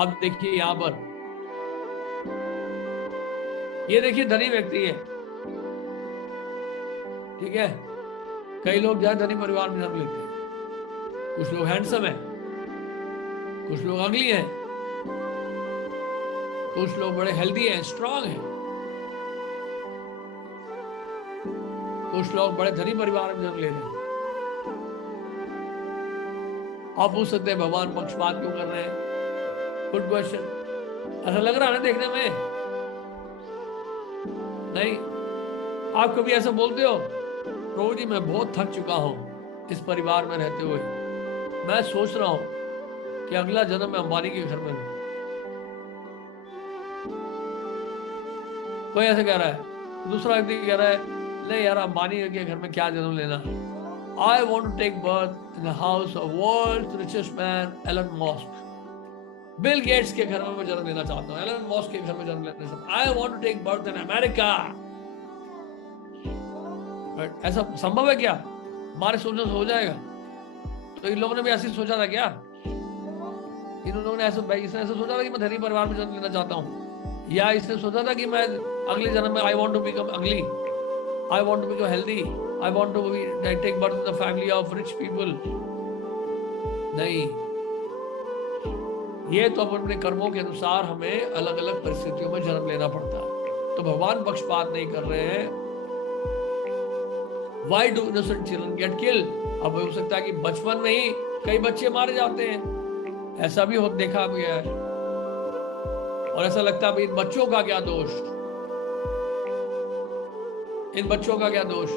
अब देखिए यहां पर, ये देखिए धनी व्यक्ति है, ठीक है। कई लोग जो है धनी परिवार में जन्म लेते हैं। कुछ लोग हैंडसम है, कुछ लोग अगली हैं, कुछ लोग बड़े हेल्दी हैं, स्ट्रांग हैं, कुछ लोग बड़े धनी परिवार में जन्म ले रहे हैं। आप पूछ सकते हैं भगवान पक्षपात क्यों कर रहे हैं? Good question. ऐसा लग रहा है ना देखने में? नहीं। आप कभी ऐसा बोलते हो, प्रभु जी मैं बहुत थक चुका हूं इस परिवार में रहते हुए, मैं सोच रहा हूं कि अगला जन्म मैं अंबानी के घर में हूं। कोई ऐसा कह रहा है, दूसरा व्यक्ति कह रहा है नहीं यार अंबानी के घर में क्या जन्म लेना, I want to take birth in the house of world's richest man Elon Musk. Bill Gates के घर में मैं जन्म लेना चाहता हूँ, एलन मस्क के घर में जन्म लेना चाहता हूँ। I want to take birth in America. ऐसा संभव है क्या? हमारे सोचने से हो जाएगा? तो इन लोगों ने भी ऐसे सोचा था क्या? इन लोगों ने इसने ऐसा सोचा था कि मैं धनी परिवार में जन्म लेना चाहता हूँ, या इसने सोचा था कि मैं अगले जन्म में आई want to become ugly, I want to become healthy, I want to take birth in the family of rich people? नहीं, ये तो अपने कर्मों के अनुसार हमें अलग अलग परिस्थितियों में जन्म लेना पड़ता है। तो भगवान पक्षपात नहीं कर रहे हैं। Why do innocent children get killed? अब हो सकता है कि बचपन में ही कई बच्चे मारे जाते हैं, ऐसा भी देखा गया है। और ऐसा लगता है इन बच्चों का क्या दोष, इन बच्चों का क्या दोष,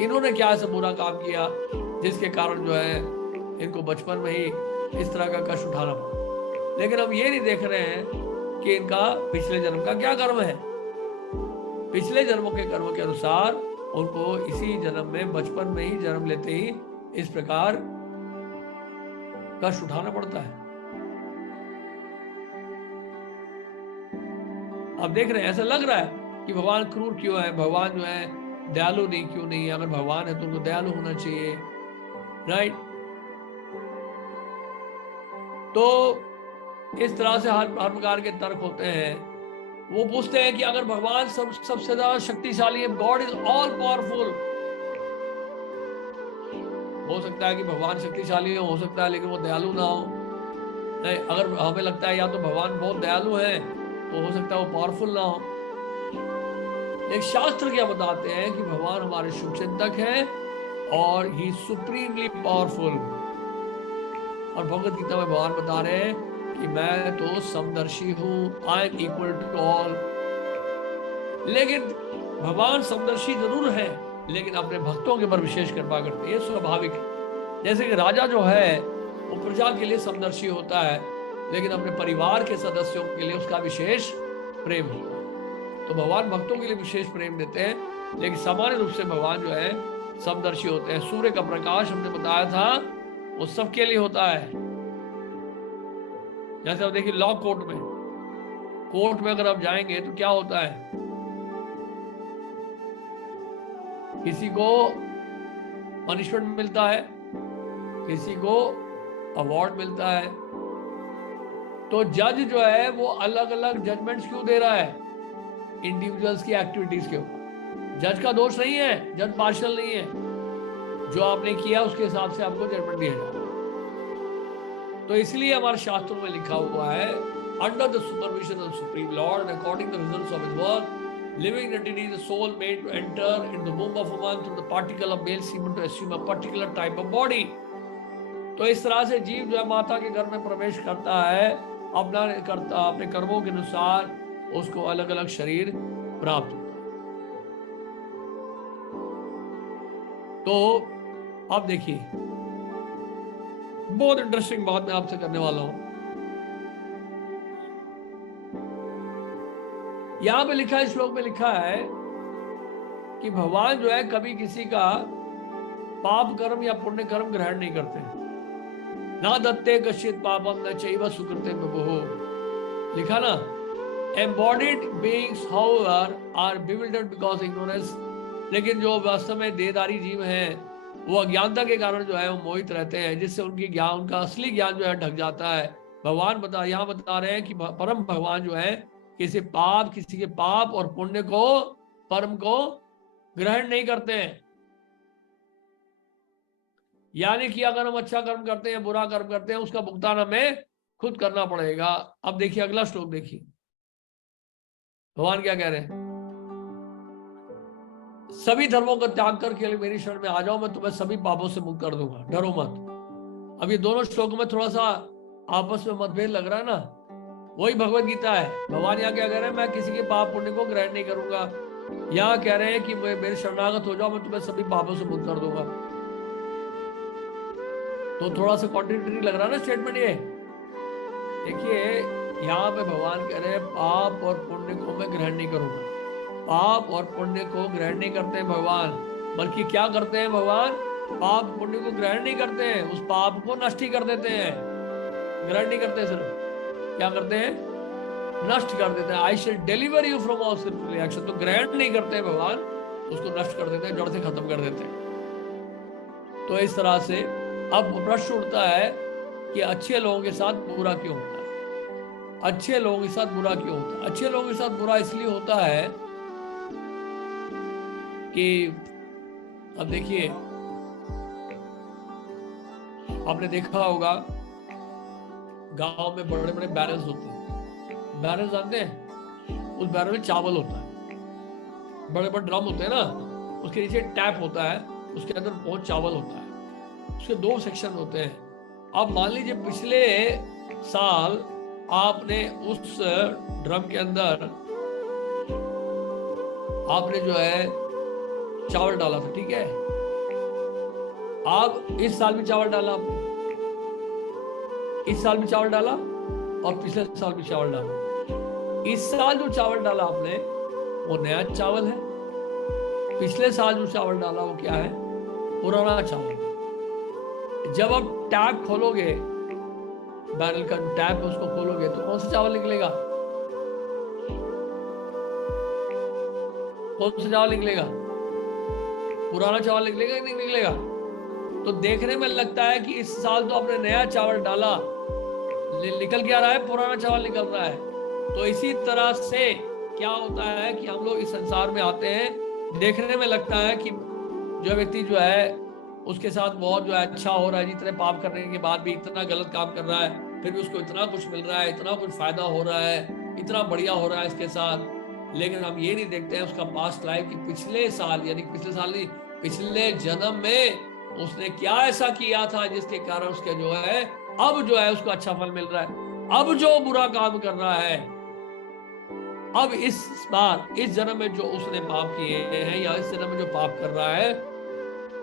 इन्होंने क्या ऐसा बुरा काम किया जिसके कारण जो है इनको बचपन में ही इस तरह का कष्ट उठाना पड़ा। लेकिन हम ये नहीं देख रहे हैं कि इनका पिछले जन्म का क्या कर्म है। पिछले जन्मों के कर्म के अनुसार उनको इसी जन्म में, बचपन में ही, जन्म लेते ही इस प्रकार कष्ट उठाना पड़ता है। आप देख रहे हैं, ऐसा लग रहा है कि भगवान क्रूर क्यों है, भगवान जो है दयालु नहीं क्यों नहीं है? अगर भगवान है तो उनको दयालु होना चाहिए, राइट? तो इस तरह से हर प्रकार के तर्क होते हैं। वो पूछते हैं कि अगर भगवान सबसे ज्यादा शक्तिशाली है, गॉड इज ऑल पावरफुल, हो सकता है कि भगवान शक्तिशाली हो सकता है लेकिन वो दयालु ना हो। नहीं, अगर हमें लगता है या तो भगवान बहुत दयालु है तो हो सकता है वो पावरफुल ना हो। एक शास्त्र क्या बताते हैं कि भगवान हमारे शुभ चिंतक हैं और ही सुप्रीमली पावरफुल। और भगवत गीता में भगवान बता रहे हैं कि मैं तो समदर्शी हूं, I am equal to all. लेकिन भगवान समदर्शी जरूर है, लेकिन अपने भक्तों के ऊपर विशेष कृपा करते हैं, ये स्वाभाविक है। जैसे कि राजा जो है वो प्रजा के लिए समदर्शी होता है, लेकिन अपने परिवार के सदस्यों के लिए उसका विशेष प्रेम होता है। तो भगवान भक्तों के लिए विशेष प्रेम देते हैं, लेकिन सामान्य रूप से भगवान जो है समदर्शी होते हैं। सूर्य का प्रकाश हमने बताया था वो सबके लिए होता है। जैसे आप देखिए लॉ कोर्ट में अगर आप जाएंगे तो क्या होता है, किसी को पनिशमेंट मिलता है, किसी को अवार्ड मिलता है। तो जज जो है वो अलग अलग जजमेंट्स क्यों दे रहा है इंडिविजुअल्स की एक्टिविटीज के ऊपर? जज का दोष नहीं है, जज पार्शियल नहीं है, जो आपने किया उसके हिसाब से आपको जजमेंट दिया जाता है। तो इसलिए हमारे शास्त्रों में लिखा हुआ है, under the supervision of supreme Lord and according the results of his work, living entity is a soul made to enter into the womb of a woman through the particle of male semen to assume a particular type of body. तो इस तरह से जीव जो है माता के घर में प्रवेश करता है, अपने कर्मों के अनुसार उसको अलग अलग शरीर प्राप्त होता है। तो अब देखिए, बहुत इंटरेस्टिंग बात मैं आपसे करने वाला हूं। यहां पे लिखा है, श्लोक में लिखा है कि भगवान जो है कभी किसी का पाप कर्म या पुण्य कर्म ग्रहण नहीं करते। ना दत्ते कश्चित पापम न चैव सुकृते प्रभु, लिखा ना। Embodied beings however are bewildered because ignorance, लेकिन जो वास्तव में देहधारी जीव हैं वो अज्ञानता के कारण जो है वो मोहित रहते हैं, जिससे उनकी ज्ञान, उनका असली ज्ञान जो है ढक जाता है। भगवान यहाँ बता रहे हैं कि परम भगवान जो है किसी के पाप और पुण्य को, परम को ग्रहण नहीं करते हैं। यानी कि अगर हम अच्छा कर्म करते हैं, बुरा कर्म करते हैं, उसका भुगतान हमें खुद करना पड़ेगा। अब देखिए अगला श्लोक देखिए, भगवान क्या कह रहे हैं। सभी धर्मों का त्याग करके मेरी शरण में आ जाओ, मैं तुम्हें सभी पापों से मुक्त कर दूंगा, डरो मत। अब ये दोनों श्लोकों में थोड़ा सा आपस में मतभेद लग रहा है ना, वही भगवत गीता है। भगवान यहाँ क्या कह रहे हैं, मैं किसी के पाप पुण्य को ग्रहण नहीं करूंगा। यहाँ कह रहे हैं कि मेरे शरणागत हो जाओ, मैं तुम्हें सभी पापों से मुक्त कर दूंगा। तो थोड़ा सा कॉन्ट्रडिक्टरी लग रहा है ना स्टेटमेंट ये। देखिए यहाँ पे भगवान कह रहे हैं पाप और पुण्य को मैं ग्रहण नहीं करूंगा। पाप और पुण्य को ग्रहण नहीं करते हैं भगवान, बल्कि क्या करते हैं भगवान, पाप पुण्य को ग्रहण नहीं करते हैं, उस पाप को नष्ट ही कर देते हैं। ग्रहण नहीं करते, सिर्फ क्या करते हैं, नष्ट कर देते हैं। I shall deliver you from all sinful reaction, तो ग्रहण नहीं करते हैं भगवान, उसको नष्ट कर देते हैं, जड़ से खत्म कर देते हैं। तो इस तरह से अब प्रश्न उठता है कि अच्छे लोगों के साथ बुरा क्यों होता है। अच्छे लोगों के साथ बुरा क्यों होता है। अच्छे लोगों के साथ बुरा इसलिए होता है कि अब देखिए, आपने देखा होगा गांव में बड़े बड़े बैरल्स होते हैं। बैरल जानते हैं, उस बैरल में चावल होता है। बड़े बड़े ड्रम होते हैं ना, उसके नीचे टैप होता है, उसके अंदर बहुत चावल होता है। उसके दो सेक्शन होते हैं। अब मान लीजिए पिछले साल आपने उस ड्रम के अंदर आपने जो है चावल डाला था, ठीक है। अब इस साल भी चावल डाला आपने, इस साल भी चावल डाला और पिछले साल भी चावल डाला। इस साल जो चावल डाला आपने वो नया चावल है, पिछले साल जो चावल डाला वो क्या है, पुराना चावल। जब आप टैप खोलोगे, बैरल का टैप उसको खोलोगे तो कौन सा चावल निकलेगा, कौन सा चावल निकलेगा, पुराना चावल निकलेगा कि नहीं निकलेगा। तो देखने में लगता है कि इस साल तो आपने नया चावल डाला, निकल क्या रहा है, पुराना चावल निकल रहा है। तो इसी तरह से क्या होता है कि हम लोग इस संसार में आते हैं, देखने में लगता है कि जो व्यक्ति जो है उसके साथ बहुत जो है अच्छा हो रहा है, जितने पाप करने के बाद भी इतना गलत काम कर रहा है, फिर भी उसको इतना कुछ मिल रहा है, इतना कुछ फायदा हो रहा है, इतना बढ़िया हो रहा है इसके साथ। लेकिन हम ये नहीं देखते हैं उसका पास्ट लाइफ कि पिछले साल, यानी पिछले साल नहीं, पिछले जन्म में उसने क्या ऐसा किया था जिसके कारण उसके जो है अब जो है उसको अच्छा फल मिल रहा है। अब जो बुरा काम कर रहा है, अब इस बार इस जन्म में जो उसने पाप किए हैं या इस जन्म में जो पाप कर रहा है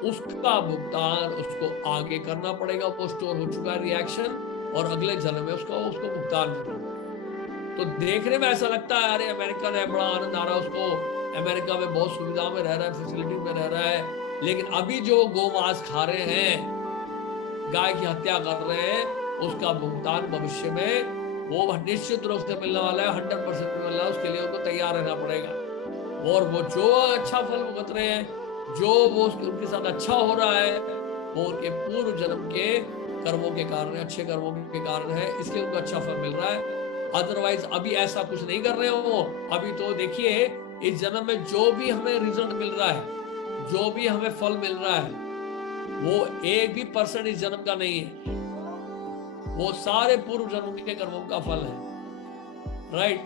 उसका भुगतान उसको आगे करना पड़ेगा। वो स्टोर हो चुका है रिएक्शन, और अगले जन्म में उसको भुगतान करना पड़ेगा। तो देखने में ऐसा लगता है अरे अमेरिकन है, बड़ा आनंद आ रहा है उसको, अमेरिका में बहुत सुविधा में रह रहा है, फैसिलिटी में रह रहा है। लेकिन अभी जो गोमांस खा रहे हैं, गाय की हत्या कर रहे हैं, उसका भुगतान भविष्य में वो निश्चित रूप से मिलने वाला है, 100% मिलना है। उसके लिए उनको तैयार रहना पड़ेगा। और वो जो अच्छा फल भुगत रहे हैं, जो वो उनके साथ अच्छा हो रहा है, वो उनके पूर्व जन्म के कर्मों के कारण, अच्छे कर्मों के कारण है, इसलिए उनको अच्छा फल मिल रहा है। अदरवाइज अभी ऐसा कुछ नहीं कर रहे हो। अभी तो देखिए इस जन्म में जो भी हमें रिजल्ट मिल रहा है, जो भी हमें फल मिल रहा है, वो 1% इस जन्म का नहीं है, वो सारे पूर्व जन्म के कर्मों का फल है। राइट,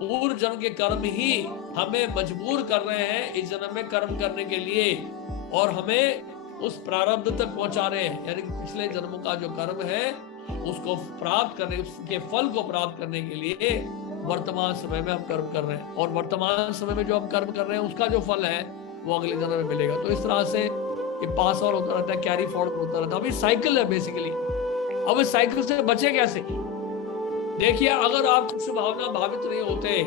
पूर्व जन्म के कर्म ही हमें मजबूर कर रहे हैं इस जन्म में कर्म करने के लिए, और हमें उस प्रारब्ध तक पहुंचा रहे हैं। यानी कि पिछले जन्मों का जो कर्म है उसको प्राप्त करने, उसके फल को प्राप्त करने के लिए वर्तमान समय में हम कर्म कर रहे हैं, और वर्तमान समय में जो हम कर्म कर रहे हैं उसका जो फल है वो अगले जन्म में मिलेगा। तो इस तरह से ये पास ऑन होता रहता है, कैरी फॉरवर्ड होता रहता है। अभी साइकिल है बेसिकली, अब इस साइकिल से बचे कैसे? देखिए, अगर आप कृष्ण भावना भावित नहीं होते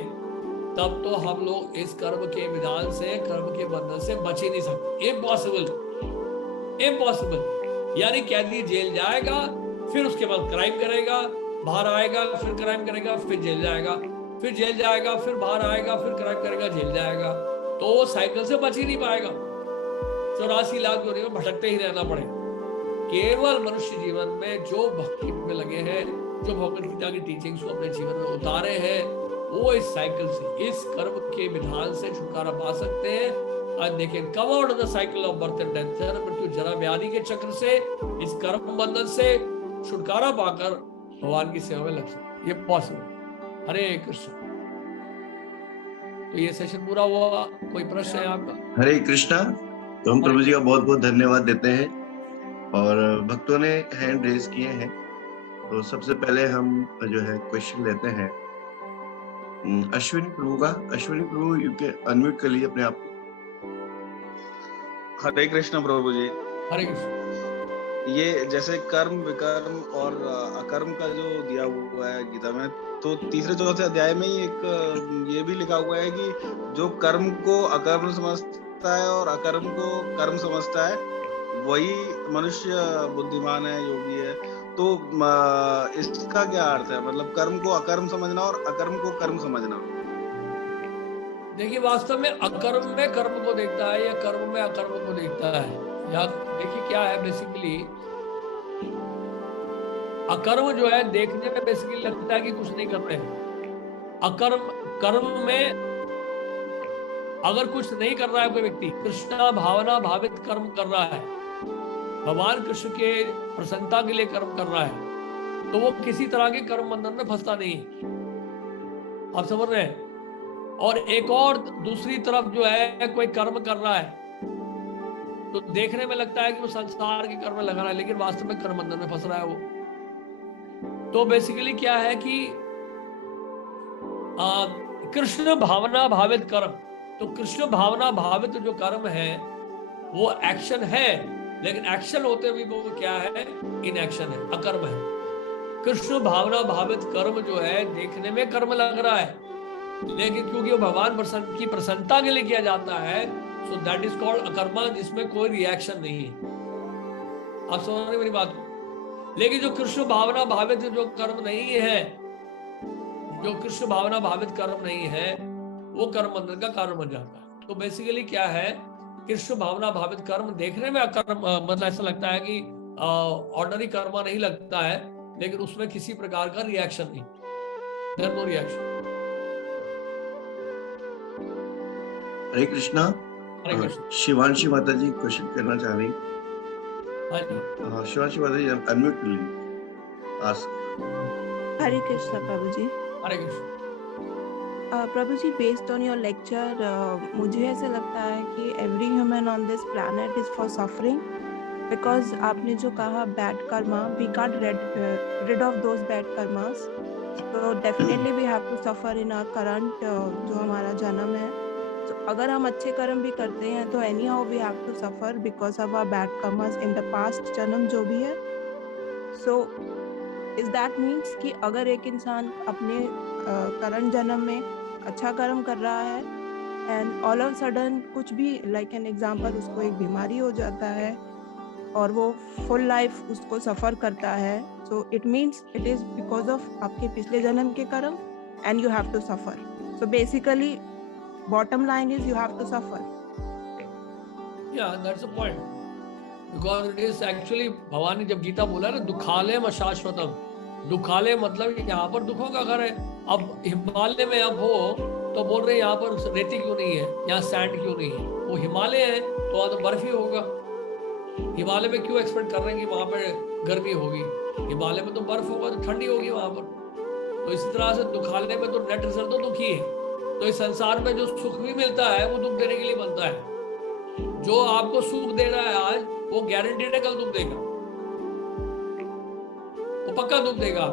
तब तो हम लोग इस कर्म के विधान से, कर्म के बंधन से बच ही नहीं सकते। Impossible, impossible. यानी कैदी जेल जाएगा, फिर उसके बाद क्राइम करेगा, बाहर आएगा, फिर क्राइम करेगा, फिर जेल जाएगा, फिर जेल जाएगा, फिर बाहर आएगा, फिर क्राइम करेगा, जेल जाएगा, तो वो साइकिल से बच ही नहीं पाएगा। 84 लाख योनियों में भटकते ही रहना पड़ेगा। केवल मनुष्य जीवन में जो भक्ति में लगे हैं, जो भगवत गीता की टीचिंग्स को अपने जीवन में उतारे हैं, वो इस साइकिल से, इस कर्म के विधान से छुटकारा पा सकते हैं। and they can come out of the cycle of birth and death, जन्म मृत्यु जरा व्याधि के चक्र से, इस कर्म बंधन से छुटकारा पाकर भगवान की सेवा में लग सकते। ये पॉसिबल। हरे कृष्ण। तो ये सेशन पूरा हुआ। कोई प्रश्न है आपका? हरे कृष्णा। तो हम प्रभु जी का बहुत बहुत धन्यवाद देते हैं, और भक्तों ने हैंड रेज किए हैं। तो सबसे पहले हम जो है क्वेश्चन लेते हैं अश्विनी प्रभु का। अश्विनी प्रभु, यू कैन अनम्यूट कर लीजिए अपने आप को। हरे कृष्ण प्रभु जी। हरे कृष्ण। ये जैसे कर्म विकर्म और अकर्म का जो दिया हुआ है गीता में, तो तीसरे चौथे अध्याय में ही एक ये भी लिखा हुआ है कि जो कर्म को अकर्म समझता है और अकर्म को कर्म समझता है, वही मनुष्य बुद्धिमान है, योगी है। तो इसका क्या अर्थ है? मतलब कर्म को अकर्म समझना और अकर्म को कर्म समझना। देखिए, वास्तव में अकर्म में कर्म को देखता है या कर्म में अकर्म को देखता है। या देखिए क्या है, बेसिकली अकर्म जो है देखने में बेसिकली लगता है कि कुछ नहीं कर रहे हैं। अकर्म, कर्म में अगर कुछ नहीं कर रहा है कोई व्यक्ति, कृष्णा भावना भावित कर्म कर रहा है, भगवान कृष्ण के प्रसन्नता के लिए कर्म कर रहा है, तो वो किसी तरह के कर्म बंधन में फंसता नहीं। आप समझ रहे हैं? और एक और दूसरी तरफ जो है कोई कर्म कर रहा है तो देखने में लगता है कि वो संसार के कर्म में लगा रहा है, लेकिन वास्तव में कर्म बंधन में फंस रहा है वो। तो बेसिकली क्या है कि कृष्ण भावना भावित कर्म, तो कृष्ण भावना भावित जो कर्म है वो एक्शन है, लेकिन एक्शन होते हुए वो क्या है? इनएक्शन है, अकर्म है। कृष्ण भावना भावित कर्म जो है देखने में कर्म लग रहा है, लेकिन क्योंकि वो भगवान की प्रसन्नता के लिए किया जाता है, सो दैट इज कॉल्ड अकर्मा, जिसमें कोई रिएक्शन नहीं है। आप समझ रहे मेरी बात को? लेकिन जो कृष्ण भावना भावित जो कर्म नहीं है, जो कृष्ण भावना भावित कर्म नहीं है, वो कर्म बंधन का कारण बन जाता है। तो बेसिकली क्या है, कृष्ण भावना भावित कर्म देखने में अकर्म, मतलब ऐसा लगता है कि ऑर्डिनरी कर्म नहीं लगता है, लेकिन उसमें किसी प्रकार का रिएक्शन नहीं, देयर इज नो रिएक्शन। हरे कृष्णा। शिवांशी माता जी क्वेश्चन करना चाह रही। हाँ, शिवांशी माता जी अनम्यूट कर लीजिए, ask. Hare Krishna Prabhu ji. Hare Krishna. Prabhu ji, based on your lecture मुझे ऐसा लगता है कि every human on this planet is for suffering, because आपने जो कहा bad karma, we can't rid of those bad karmas, तो definitely we have to suffer in our current जो हमारा जन्म है। तो अगर हम अच्छे कर्म भी करते हैं तो anyhow we have to suffer because of our bad karmas in the past जन्म जो भी है। सो इज दैट मीन्स कि अगर एक इंसान अपने करंट जन्म में अच्छा कर्म कर रहा है एंड ऑल ऑफ सडन कुछ भी, लाइक एन एग्जांपल, उसको एक बीमारी हो जाता है और वो फुल लाइफ उसको सफ़र करता है, so it means it is because of आपके पिछले जन्म के कर्म and you have to suffer. So basically bottom line is you have to suffer. Yeah, that's the point. Because it is actually, भगवान ने जब गीता बोला ना, दुखालयम अशाश्वतम, दुखालय मतलब यहाँ पर दुखों का घर है। अब हिमालय में आप हो तो बोल रहे यहाँ पर रेती क्यों नहीं है, यहाँ सैंड क्यों नहीं है? वो हिमालय है तो वहाँ तो बर्फ ही होगा। हिमालय में क्यों एक्सपेक्ट कर रहे हैं कि वहाँ पर गर्मी होगी? हिमालय में तो बर्फ होगा तो ठंडी होगी वहाँ पर। तो इसी तरह से दुखालय में तो नेट रिजल्ट तो दुखी है। तो इस संसार में जो सुख भी मिलता है वो दुख देने के लिए बनता है। जो आपको सुख दे रहा है आज, वो गारंटीड है कल दुख देगा, वो पक्का दुख देगा।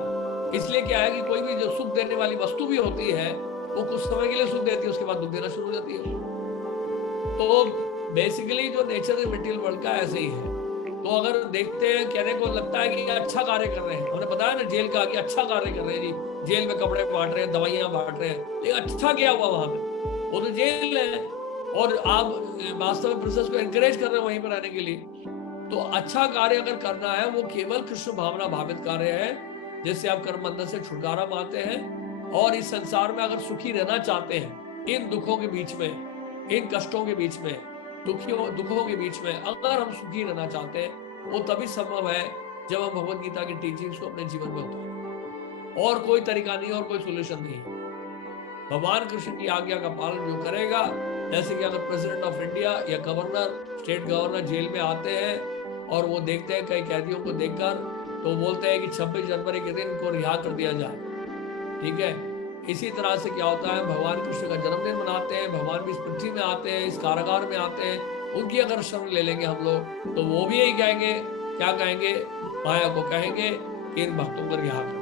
इसलिए क्या है कि कोई भी जो सुख देने वाली वस्तु भी होती है वो कुछ समय के लिए सुख देती है, उसके बाद दुख देना शुरू हो जाती है। तो बेसिकली जो नेचर मटेरियल वर्ल्ड का ऐसे ही है तो अगर देखते हैं, कहने को लगता है कि अच्छा कार्य कर रहे हैं, हमने बताया ना जेल का कि अच्छा कार्य कर रहे हैं जी, जेल में कपड़े बांट रहे हैं, दवाइयां बांट रहे हैं, लेकिन अच्छा क्या हुआ वहां पे? वो तो जेल है, और आप वास्तव में प्रोसेस को एनकरेज कर रहे हैं वहीं पर रहने के लिए। तो अच्छा कार्य अगर करना है वो केवल कृष्ण भावना भावित कार्य है, जिससे आप कर्म बंधन से छुटकारा पाते हैं। और इस संसार में अगर सुखी रहना चाहते हैं, इन दुखों के बीच में, इन कष्टों के बीच में, दुखों के बीच में अगर हम सुखी रहना चाहते हैं, वो तभी संभव है जब हम भगवत गीता की टीचिंग्स को अपने जीवन में उतारें। और कोई तरीका नहीं, और कोई सोल्यूशन नहीं है। भगवान कृष्ण की आज्ञा का पालन जो करेगा, जैसे कि अगर प्रेसिडेंट ऑफ इंडिया या गवर्नर, स्टेट गवर्नर जेल में आते हैं और वो देखते हैं कई कैदियों को देखकर, तो बोलते हैं कि 26 जनवरी के दिन इनको रिहा कर दिया जाए, ठीक है। इसी तरह से क्या होता है, भगवान कृष्ण का जन्मदिन मनाते हैं, भगवान भी इस पृथ्वी में आते हैं, इस कारागार में आते हैं, उनकी अगर शरण ले लेंगे हम लोग, तो वो भी यही कहेंगे, क्या कहेंगे, माया को कहेंगे कि इन भक्तों को रिहा करो।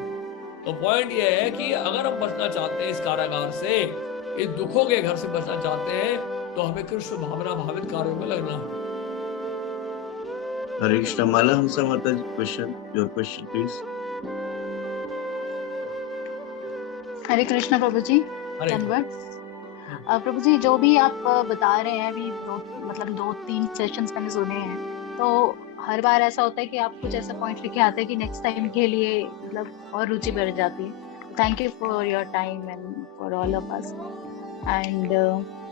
तो पॉइंट ये है कि अगर हम बचना चाहते हैं इस कारागार से, इस दुखों के घर से बचना चाहते हैं, तो हमें कृष्ण भावना भावित कार्यों में लगना है। हरे कृष्ण। माला हंसा माता जी, क्वेश्चन, योर क्वेश्चन प्लीज। हरे कृष्ण प्रभु जी, हरे धन्यवाद। प्रभु जी, जो भी आप बता रहे हैं अभी, मतलब 2-3 सेशंस मैंने सुने हैं, तो हर बार ऐसा होता है कि आप कुछ ऐसा पॉइंट लिखे आते हैं कि नेक्स्ट टाइम के लिए मतलब और रुचि बढ़ जाती है। Thank you for your time and for all of us. And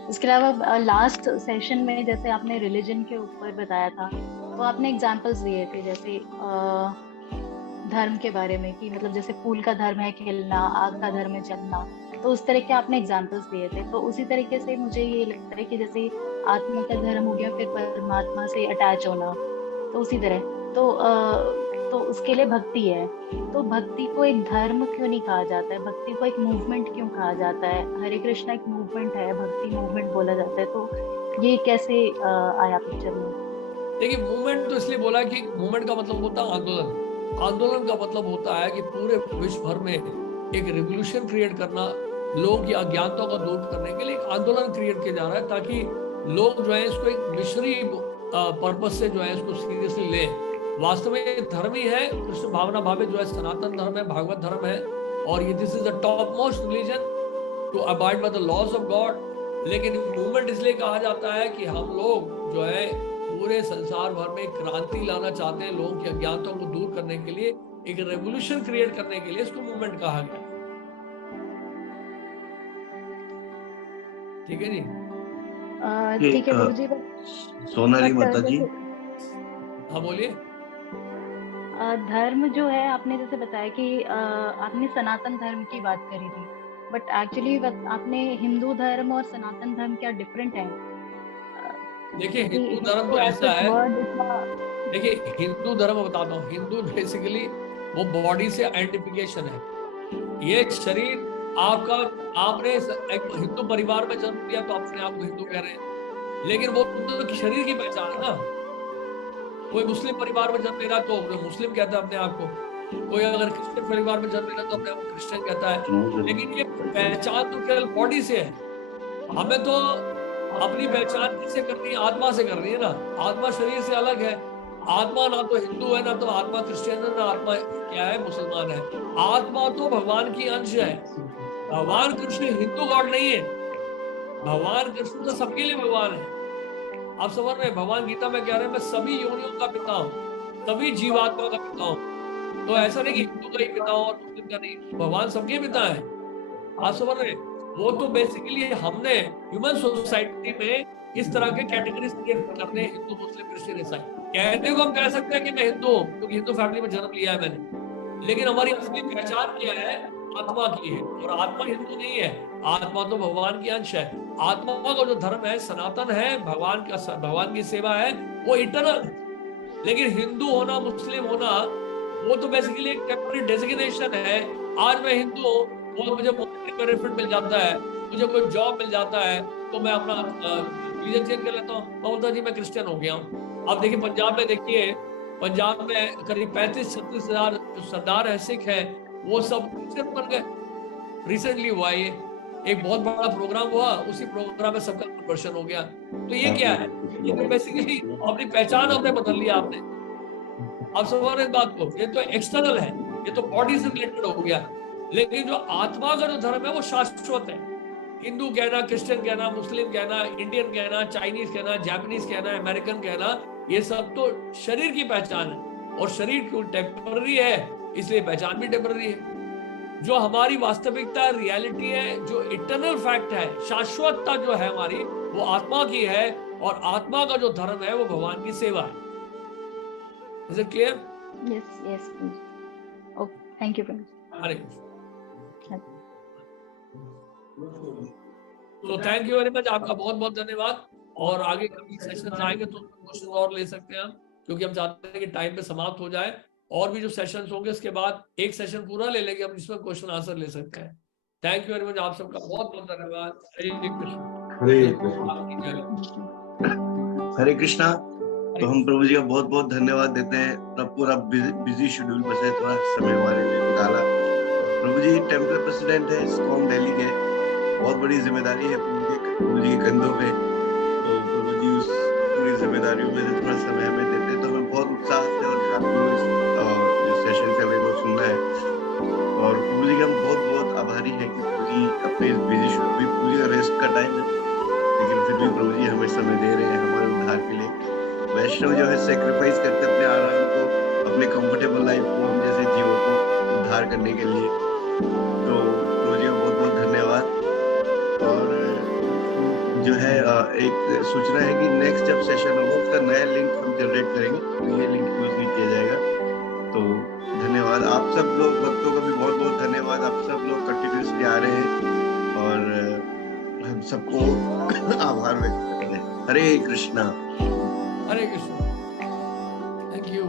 इसके अलावा लास्ट सेशन में जैसे आपने रिलीजन के ऊपर बताया था, तो आपने एग्जांपल्स दिए थे, जैसे धर्म के बारे में, कि मतलब जैसे फूल का धर्म है खिलना, आग का धर्म है जलना, तो उस तरह के आपने एग्जांपल्स दिए थे। तो उसी तरीके से मुझे ये लगता है कि जैसे आत्मा का धर्म हो गया फिर परमात्मा से अटैच होना, तो उसी तरह तो उसके लिए भक्ति है। तो भक्ति को एक धर्म क्यों नहीं कहा जाता है, भक्ति को एक मूवमेंट क्यों कहा जाता है? हरे कृष्णा एक मूवमेंट है, भक्ति मूवमेंट बोला जाता है, तो ये कैसे आया पिक्चर में? देखिए, मूवमेंट तो इसलिए बोला कि मूवमेंट का मतलब होता है आंदोलन। आंदोलन का मतलब होता है कि पूरे विश्व भर में एक रिवोल्यूशन क्रिएट करना, लोगों की अज्ञानता को दूर करने के लिए एक आंदोलन क्रिएट किया जा रहा है, ताकि लोग जो है इसको एक मिशनरी पर्पस से जो है इसको सीरियसली ले। वास्तव में धर्म ही है कृष्ण भावना भावित, जो है सनातन धर्म है, भागवत धर्म है, और ये this is the top most religion to abide by the laws of God. लेकिन मूवमेंट इसलिए कहा जाता है कि हम लोग जो है पूरे संसार भर में क्रांति लाना चाहते हैं, लोगों की अज्ञानता को दूर करने के लिए, एक रेवोल्यूशन क्रिएट करने के लिए इसको मूवमेंट कहा गया। ठीक है जी, ठीक है प्रभु जी। सोनाली माता जी, हाँ बोलिए। धर्म जो है, आपने जैसे बताया कि आपने सनातन धर्म की बात करी थी, बट एक्चुअली आपने हिंदू धर्म और सनातन धर्म क्या डिफरेंट है? देखिए, हिंदू धर्म तो ऐसा है, देखिए हिंदू धर्म बताता हूँ, हिंदू बेसिकली वो बॉडी से आइडेंटिफिकेशन है। ये शरीर आपका, आपने एक हिंदू परिवार में जन्म लिया तो अपने आप को हिंदू कह रहे हैं, लेकिन वो तो शरीर की पहचान है ना। कोई मुस्लिम परिवार में जन्म लेना तो मुस्लिम कहता है अपने आप को, कोई अगर क्रिश्चियन परिवार में जन्म लेना तो अपने आप को क्रिश्चियन कहता है, लेकिन ये पहचान तो केवल बॉडी से है। हमें तो अपनी पहचान किससे करनी है? आत्मा से करनी है ना। आत्मा शरीर से अलग है। आत्मा ना तो हिंदू है, ना तो आत्मा क्रिश्चियन है, ना आत्मा क्या है, मुसलमान है। आत्मा तो भगवान की अंश है। भगवान कृष्ण हिंदू गॉड नहीं है, भगवान कृष्ण तो सबके लिए भगवान है। आप समझ रहे हैं? भगवान गीता में कह रहे हैं मैं सभी योनियों का पिता हूँ, सभी जीवात्मा का पिता हूँ। तो ऐसा नहीं कि हिंदू का ही पिता हो और मुस्लिम का नहीं, भगवान सबके पिता है। आप समझ रहे हैं? वो तो बेसिकली हमने ह्यूमन सोसाइटी में इस तरह के कैटेगरीज क्रिएट करते हैं, हिंदू, मुस्लिम, क्रिश्चियन, ईसाई। कहने को हम कह सकते हैं कि मैं हिंदू हूँ क्योंकि हिंदू फैमिली में जन्म लिया है मैंने, लेकिन हमारी असली पहचान क्या है? आत्मा की है, और आत्मा हिंदू नहीं है, आत्मा तो भगवान की अंश है। आत्मा का जो धर्म है सनातन है, भगवान की सेवा है, वो इटर्नल है। लेकिन हिंदू होना, मुस्लिम होना, वो तो बेसिकली एक टेम्पररी डेजिग्नेशन है। आज मैं हिंदू हूँ, वो मुझे बेनिफिट मिल जाता है, मुझे कोई जॉब मिल जाता है, तो मैं अपना रिलीजन चेंज कर लेता हूँ, मैं बोलता जी मैं क्रिश्चियन हो गया हूँ। अब देखिए पंजाब में, देखिए पंजाब में करीब 35-36 हजार सरदार है, सिख है, वो सब क्रिश्चियन बन गए। रिसेंटली हुआ ये एक बहुत बड़ा प्रोग्राम हुआ, उसी प्रोग्राम में सबका कन्वर्शन हो गया। तो ये क्या है? ये बेसिकली अपनी पहचान आपने बदल लिया आपने। आप समझ रहे हैं बात को? ये तो एक्सटर्नल है, ये तो बॉडी से रिलेटेड हो गया, लेकिन जो आत्मा का जो धर्म है वो शाश्वत है। हिंदू कहना, क्रिश्चियन कहना, मुस्लिम कहना, इंडियन कहना, चाइनीज कहना, जापानीज कहना, अमेरिकन कहना, ये सब तो शरीर की पहचान है, और शरीर क्यों टेम्पररी है, इसलिए पहचान भी टेम्पररी है। जो हमारी वास्तविकता रियलिटी है, जो इटर्नल फैक्ट है, शाश्वतता जो है हमारी, वो आत्मा की है, और आत्मा का जो धर्म है वो भगवान की सेवा है। Is it clear? Yes, yes, Prabhuji. Oh, thank you, Prabhuji. हरे कृष्ण। तो थैंक यू वेरी मच, आपका बहुत बहुत धन्यवाद। और आगे कभी सेशंस आएंगे तो क्वेश्चन और ले सकते हैं हम, क्योंकि हम चाहते हैं कि टाइम पे समाप्त हो जाए। और भी जो सेशंस होंगे इसके बाद एक सेशन पूरा ले लेंगे हम, जिसमें क्वेश्चन आंसर ले सकते हैं। थैंक यू वेरी मच, आप सबका बहुत बहुत धन्यवाद। हरे कृष्ण। हरे हरे कृष्णा। तो हम प्रभु जी का बहुत बहुत धन्यवाद देते हैं, तब पूरा बिजी शेड्यूल में से थोड़ा समय हमारे लिए निकाला। प्रभु जी टेम्पल प्रेसिडेंट है इस्कॉन दिल्ली के, बहुत बड़ी जिम्मेदारी है प्रभु जी के कंधों पे। तो प्रभु जी उस पूरी जिम्मेदारियों में से थोड़ा समय हमें देते हैं, तो हमें बहुत उत्साह से और जो सेशन चल रहे वो सुनना है। और प्रभु जी के हम बहुत बहुत आभारी हैं कि प्रभु जी अपने बिजी शेड्यूल, प्रभु जी का रेस्ट का टाइम है, लेकिन फिर भी प्रभु जी हमें समय दे रहे हैं हमारे उद्धार के लिए। वैष्णव जो है सेक्रीफाइस करते अपने आराम को, अपने कंफर्टेबल लाइफ को, हम जैसे जीवों को उद्धार करने के लिए। तो प्रभु जी को बहुत बहुत धन्यवाद। और जो है एक सूचना है कि नेक्स्ट जब सेशन होगा उसका नया लिंक हम जनरेट करेंगे, तो ये लिंक यूज नहीं किया जाएगा। तो धन्यवाद आप सब लोग, भक्तों का भी बहुत बहुत धन्यवाद। आप सब लोग कंटिन्यूसली आ रहे हैं और हम सबको आभार व्यक्त करते हैं। हरे कृष्णा। हरे कृष्ण। Thank you.